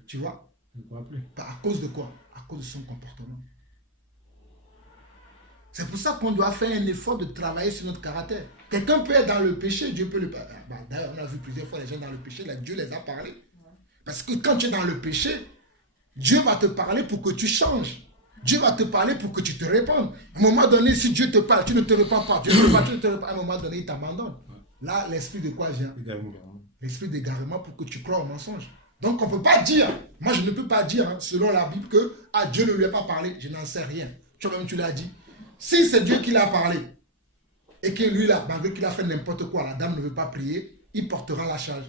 Tu vois? À cause de quoi? À cause de son comportement. C'est pour ça qu'on doit faire un effort de travailler sur notre caractère. Quelqu'un peut être dans le péché, Dieu peut le parler. D'ailleurs, on a vu plusieurs fois les gens dans le péché, là, Dieu les a parlé. Parce que quand tu es dans le péché, Dieu va te parler pour que tu changes. Dieu va te parler pour que tu te répandes. À un moment donné, si Dieu te parle, tu ne te répands pas. Dieu ne te répands pas. À un moment donné, il t'abandonne. Là, l'esprit de quoi vient? L'esprit d'égarement pour que tu crois au mensonge. Donc, on ne peut pas dire, moi je ne peux pas dire, selon la Bible, que Dieu ne lui a pas parlé. Je n'en sais rien. Toi-même, tu l'as dit. Si c'est Dieu qui l'a parlé, et que lui, malgré qu'il a fait n'importe quoi, la dame ne veut pas prier, il portera la charge.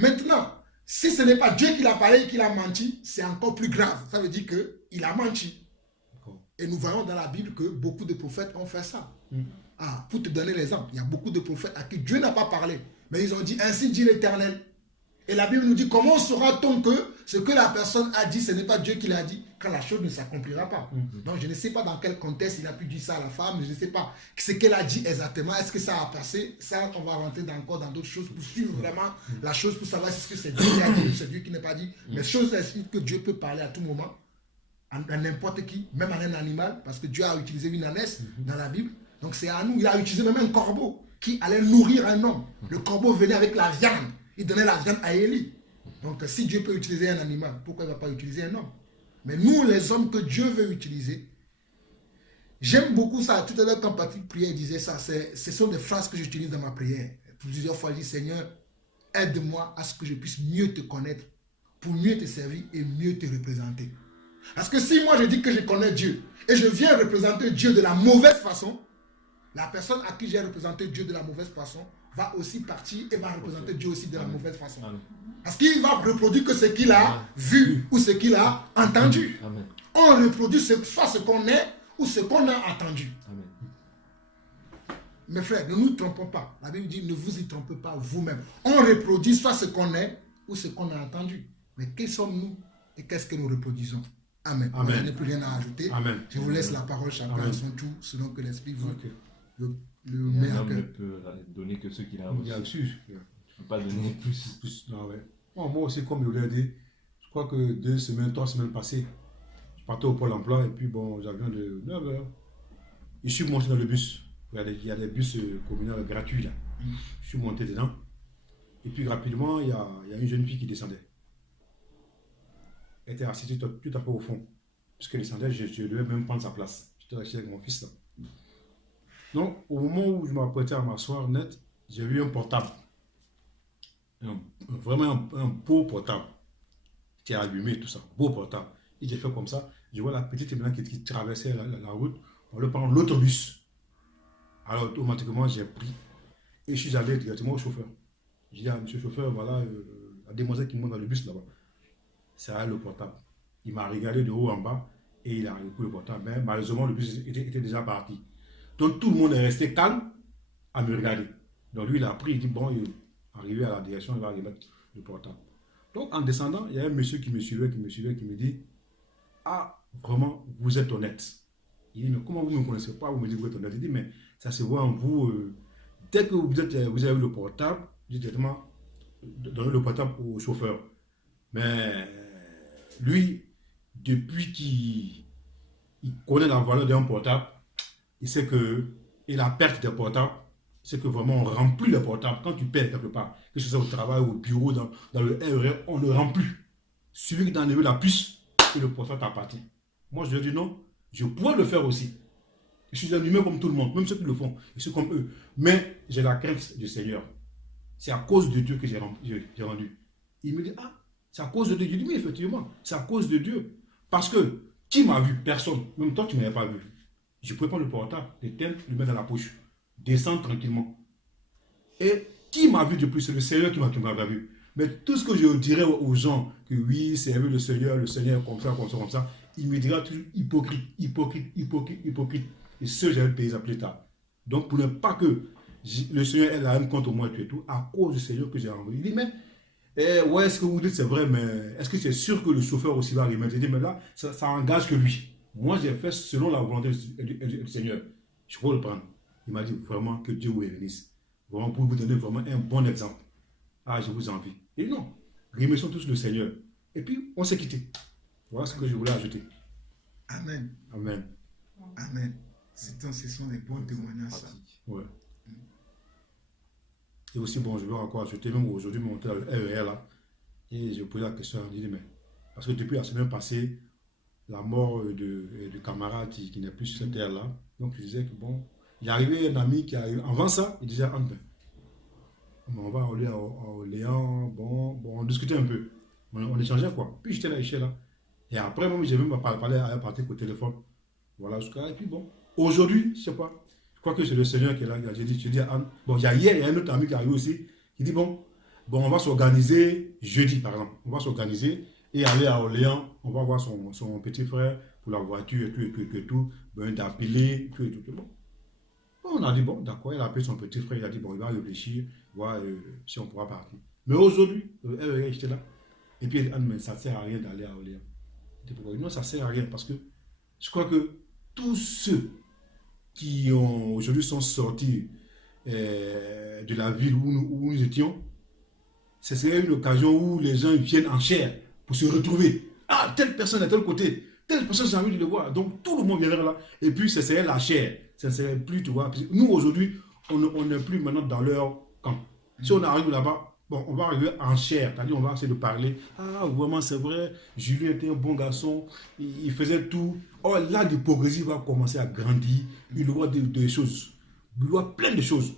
Maintenant, si ce n'est pas Dieu qui l'a parlé et qu'il a menti, c'est encore plus grave. Ça veut dire qu'il a menti. Et nous voyons dans la Bible que beaucoup de prophètes ont fait ça. Pour te donner l'exemple, il y a beaucoup de prophètes à qui Dieu n'a pas parlé. Mais ils ont dit, ainsi dit l'Éternel. Et la Bible nous dit, comment saura-t-on que ce que la personne a dit, ce n'est pas Dieu qui l'a dit, quand la chose ne s'accomplira pas. Donc je ne sais pas dans quel contexte il a pu dire ça à la femme, je ne sais pas ce qu'elle a dit exactement, est-ce que ça a passé, ça on va rentrer encore dans d'autres choses pour suivre vraiment la chose, pour savoir si ce que c'est Dieu qui a dit ou c'est Dieu qui n'a pas dit. Mais chose est que Dieu peut parler à tout moment, à n'importe qui, même à un animal, parce que Dieu a utilisé une ânesse dans la Bible, donc c'est à nous, il a utilisé même un corbeau qui allait nourrir un homme. Le corbeau venait avec la viande. Il donnait la viande à Élie. Donc, si Dieu peut utiliser un animal, pourquoi il ne va pas utiliser un homme? Mais nous, les hommes que Dieu veut utiliser, j'aime beaucoup ça. Tout à l'heure, quand Patrick priait, il disait ça. Ce sont des phrases que j'utilise dans ma prière. Plusieurs fois, je dis, Seigneur, aide-moi à ce que je puisse mieux te connaître, pour mieux te servir et mieux te représenter. Parce que si moi, je dis que je connais Dieu, et je viens représenter Dieu de la mauvaise façon, la personne à qui j'ai représenté Dieu de la mauvaise façon va aussi partir et va représenter Dieu aussi de la mauvaise façon. Amen. Parce qu'il va reproduire que ce qu'il a vu ou ce qu'il a entendu. Amen. On reproduit soit ce qu'on est ou ce qu'on a entendu. Amen. Mes frères, ne nous trompons pas. La Bible dit, ne vous y trompez pas vous-même. On reproduit soit ce qu'on est ou ce qu'on a entendu. Mais qui sommes-nous et qu'est-ce que nous reproduisons? Amen. Amen. Je n'ai plus rien à ajouter. Amen. Je vous laisse la parole chacun Amen. à son tour, selon que l'Esprit vous le Un met à homme ne cœur. peut donner que ce qu'il a Il y a reçu. reçu. Tu ne peux pas donner plus. Ah ouais. Bon, moi aussi, comme je vous l'ai dit, je crois que 2 semaines, 3 semaines passées, je partais au Pôle emploi et puis bon, j'avions de 9h. Je suis monté dans le bus. Il y a des bus communaux gratuits là. Je suis monté dedans. Et puis rapidement, il y a une jeune fille qui descendait. Elle était assise tout à fait au fond. Puisqu'elle descendait, je devais même prendre sa place. J'étais resté avec mon fils là. Donc, au moment où je m'apprêtais à m'asseoir net, j'ai vu un portable. Vraiment un beau portable. Qui est allumé, tout ça. Beau portable. Et j'ai fait comme ça. Je vois la petite Emma qui traversait la route. On le prend l'autre bus. Alors, automatiquement, j'ai pris. Et je suis allé directement au chauffeur. J'ai dit à monsieur le chauffeur, voilà, la demoiselle qui monte dans le bus là-bas. C'est elle le portable. Il m'a regardé de haut en bas et il a repris le portable. Mais malheureusement, le bus était déjà parti. Donc tout le monde est resté calme à me regarder. Donc lui, il a pris, il dit, bon, il est arrivé à la direction, il va remettre le portable. Donc en descendant, il y a un monsieur qui me suivait, qui me dit, ah, vraiment, vous êtes honnête. Il dit, mais comment vous ne me connaissez pas, vous me dites que vous êtes honnête. Il dit, mais ça se voit en vous, dès que vous avez eu le portable, directement, donnez le portable au chauffeur. Mais lui, depuis qu'il connaît la valeur d'un portable, il sait que, et la perte des portables, c'est que vraiment on ne rend plus les portables. Quand tu perds quelque part, que ce soit au travail, au bureau, dans le RER, on ne rend plus. Celui qui t'a enlevé la puce, et le portable t'appartient. Moi, je lui ai dit non, je pourrais le faire aussi. Je suis un humain comme tout le monde, même ceux qui le font, je suis comme eux. Mais j'ai la crainte du Seigneur. C'est à cause de Dieu que j'ai rendu. Il me dit, ah, c'est à cause de Dieu. Je dis, mais effectivement, c'est à cause de Dieu. Parce que, qui m'a vu? Personne. Même toi, tu ne m'avais pas vu. Je pouvais prendre le portable, l'éteindre, le mettre dans la poche, descendre tranquillement. Et qui m'a vu de plus? C'est le Seigneur qui m'a vu. Mais tout ce que je dirais aux gens, que oui, servez le Seigneur comme ça, comme ça, comme ça, il me dira toujours hypocrite, hypocrite, hypocrite, hypocrite. Et ce, j'ai payé ça plus tard. Donc, pour ne pas que le Seigneur ait la haine contre moi et tout, à cause du Seigneur que j'ai envoyé. Il dit, mais, ouais, ce que vous dites, c'est vrai, mais est-ce que c'est sûr que le chauffeur aussi va remettre? Il dit, mais là, ça engage que lui. Moi, j'ai fait selon la volonté du Seigneur. Je peux le prendre. Il m'a dit vraiment que Dieu vous bénisse. Vraiment pour vous donner vraiment un bon exemple. Ah, je vous envie. Et non, remercions tous le Seigneur. Et puis, on s'est quitté. Voilà ce que je voulais ajouter. Amen. Amen. Amen. Ce sont des bons témoignages. Ça. Ouais. Et aussi, bon, je veux encore ajouter, même aujourd'hui, monter dans le RER là. Et je posais la question, je dis, mais, parce que depuis la semaine passée, la mort du camarade qui n'est plus sur cette terre-là. Donc je disais que bon, il y arrivait un ami qui arrive. Avant ça, il disait, on va aller à Orléans, bon, on discutait un peu. On échangeait quoi. Puis j'étais là. Et après, moi, j'ai même parlé à Patrick au téléphone. Voilà, jusqu'à. Et puis bon, aujourd'hui, je sais pas. Je crois que c'est le Seigneur qui est là. J'ai dit à Anne. Bon, hier, il y a un autre ami qui arrive aussi. Qui dit, bon, on va s'organiser jeudi, par exemple. On va s'organiser. Et aller à Orléans, on va voir son petit frère pour la voiture et tout, ben, d'appeler, tout. Bon. On a dit, bon, d'accord, il a appelé son petit frère, il a dit, bon, il va réfléchir, voir si on pourra partir. Mais aujourd'hui, j'étais là. Et puis, elle dit, ah, mais ça ne sert à rien d'aller à Orléans. Je dis, pourquoi? Non, ça ne sert à rien parce que je crois que tous ceux qui aujourd'hui sont sortis de la ville où nous étions, ce serait une occasion où les gens viennent en chair pour se retrouver. Ah, telle personne à tel côté, telle personne, j'ai envie de le voir. Donc, tout le monde viendrait là. Et puis, ce serait la chair. Ce ne serait plus, tu vois. Nous, aujourd'hui, on n'est plus maintenant dans leur camp. Si on arrive là-bas, bon, on va arriver en chair. C'est-à-dire, on va essayer de parler. Ah, vraiment, c'est vrai, Julien était un bon garçon. Il faisait tout. Oh, là, l'hypocrisie va commencer à grandir. Il voit des choses. Il voit plein de choses.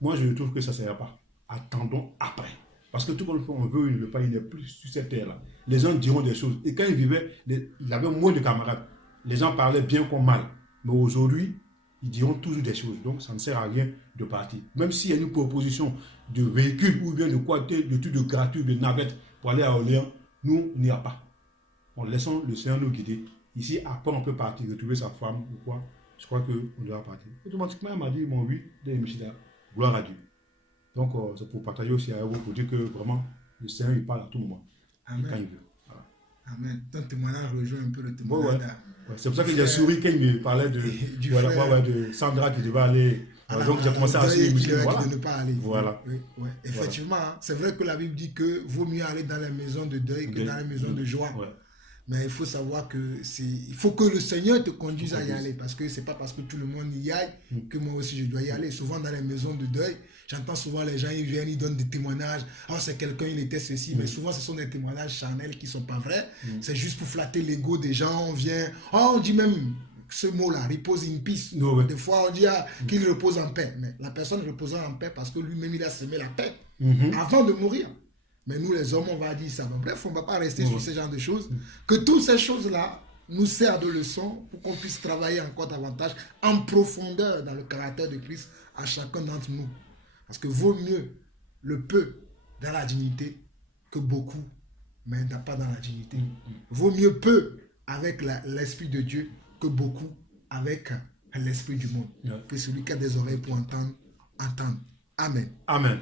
Moi, je trouve que ça ne sert pas. Attendons après. Parce que tout le monde, on veut, il ne veut pas, il n'est plus sur cette terre-là. Les gens diront des choses. Et quand il vivait, il avait moins de camarades. Les gens parlaient bien comme mal. Mais aujourd'hui, ils diront toujours des choses. Donc, ça ne sert à rien de partir. Même s'il y a une proposition de véhicule ou bien de quoi, de trucs de gratuit, de navette pour aller à Orléans, nous, il n'y a pas. On laissons le Seigneur nous guider. Ici, après, on peut partir, retrouver sa femme ou quoi. Je crois qu'on doit partir. Automatiquement, elle m'a dit, mon oui, gloire à Dieu. Donc, c'est pour partager aussi à vous, pour dire que vraiment, le Seigneur, il parle à tout moment. Amen. Quand il veut. Voilà. Amen. Ton témoignage rejoint un peu le témoignage. Ouais, c'est pour ça que j'ai souri quand il me parlait de Sandra qui devait aller. Donc, j'ai commencé à suivre. Voilà. De ne pas aller. Voilà. Oui, ouais. Effectivement, voilà. C'est vrai que la Bible dit que vaut mieux aller dans les maisons de deuil que dans les maisons de joie. Ouais. Mais il faut savoir que il faut que le Seigneur te conduise à y aller. Parce que ce n'est pas parce que tout le monde y aille que moi aussi je dois y aller. Souvent dans les maisons de deuil, j'entends souvent les gens, ils viennent, ils donnent des témoignages. Oh, c'est quelqu'un, il était ceci. Mais souvent, ce sont des témoignages charnels qui ne sont pas vrais. C'est juste pour flatter l'ego des gens. On vient, on dit même ce mot-là, repose in peace. Des fois, on dit qu'il repose en paix. Mais la personne reposant en paix parce que lui-même, il a semé la paix avant de mourir. Mais nous, les hommes, on va dire ça. Bref, on ne va pas rester sur ce genre de choses. Que toutes ces choses-là nous servent de leçon pour qu'on puisse travailler encore davantage en profondeur dans le caractère de Christ à chacun d'entre nous. Parce que vaut mieux le peu dans la dignité que beaucoup, mais pas dans la dignité. Vaut mieux peu avec l'Esprit de Dieu que beaucoup avec l'Esprit du monde. Que celui qui a des oreilles pour entendre, entende. Amen. Amen.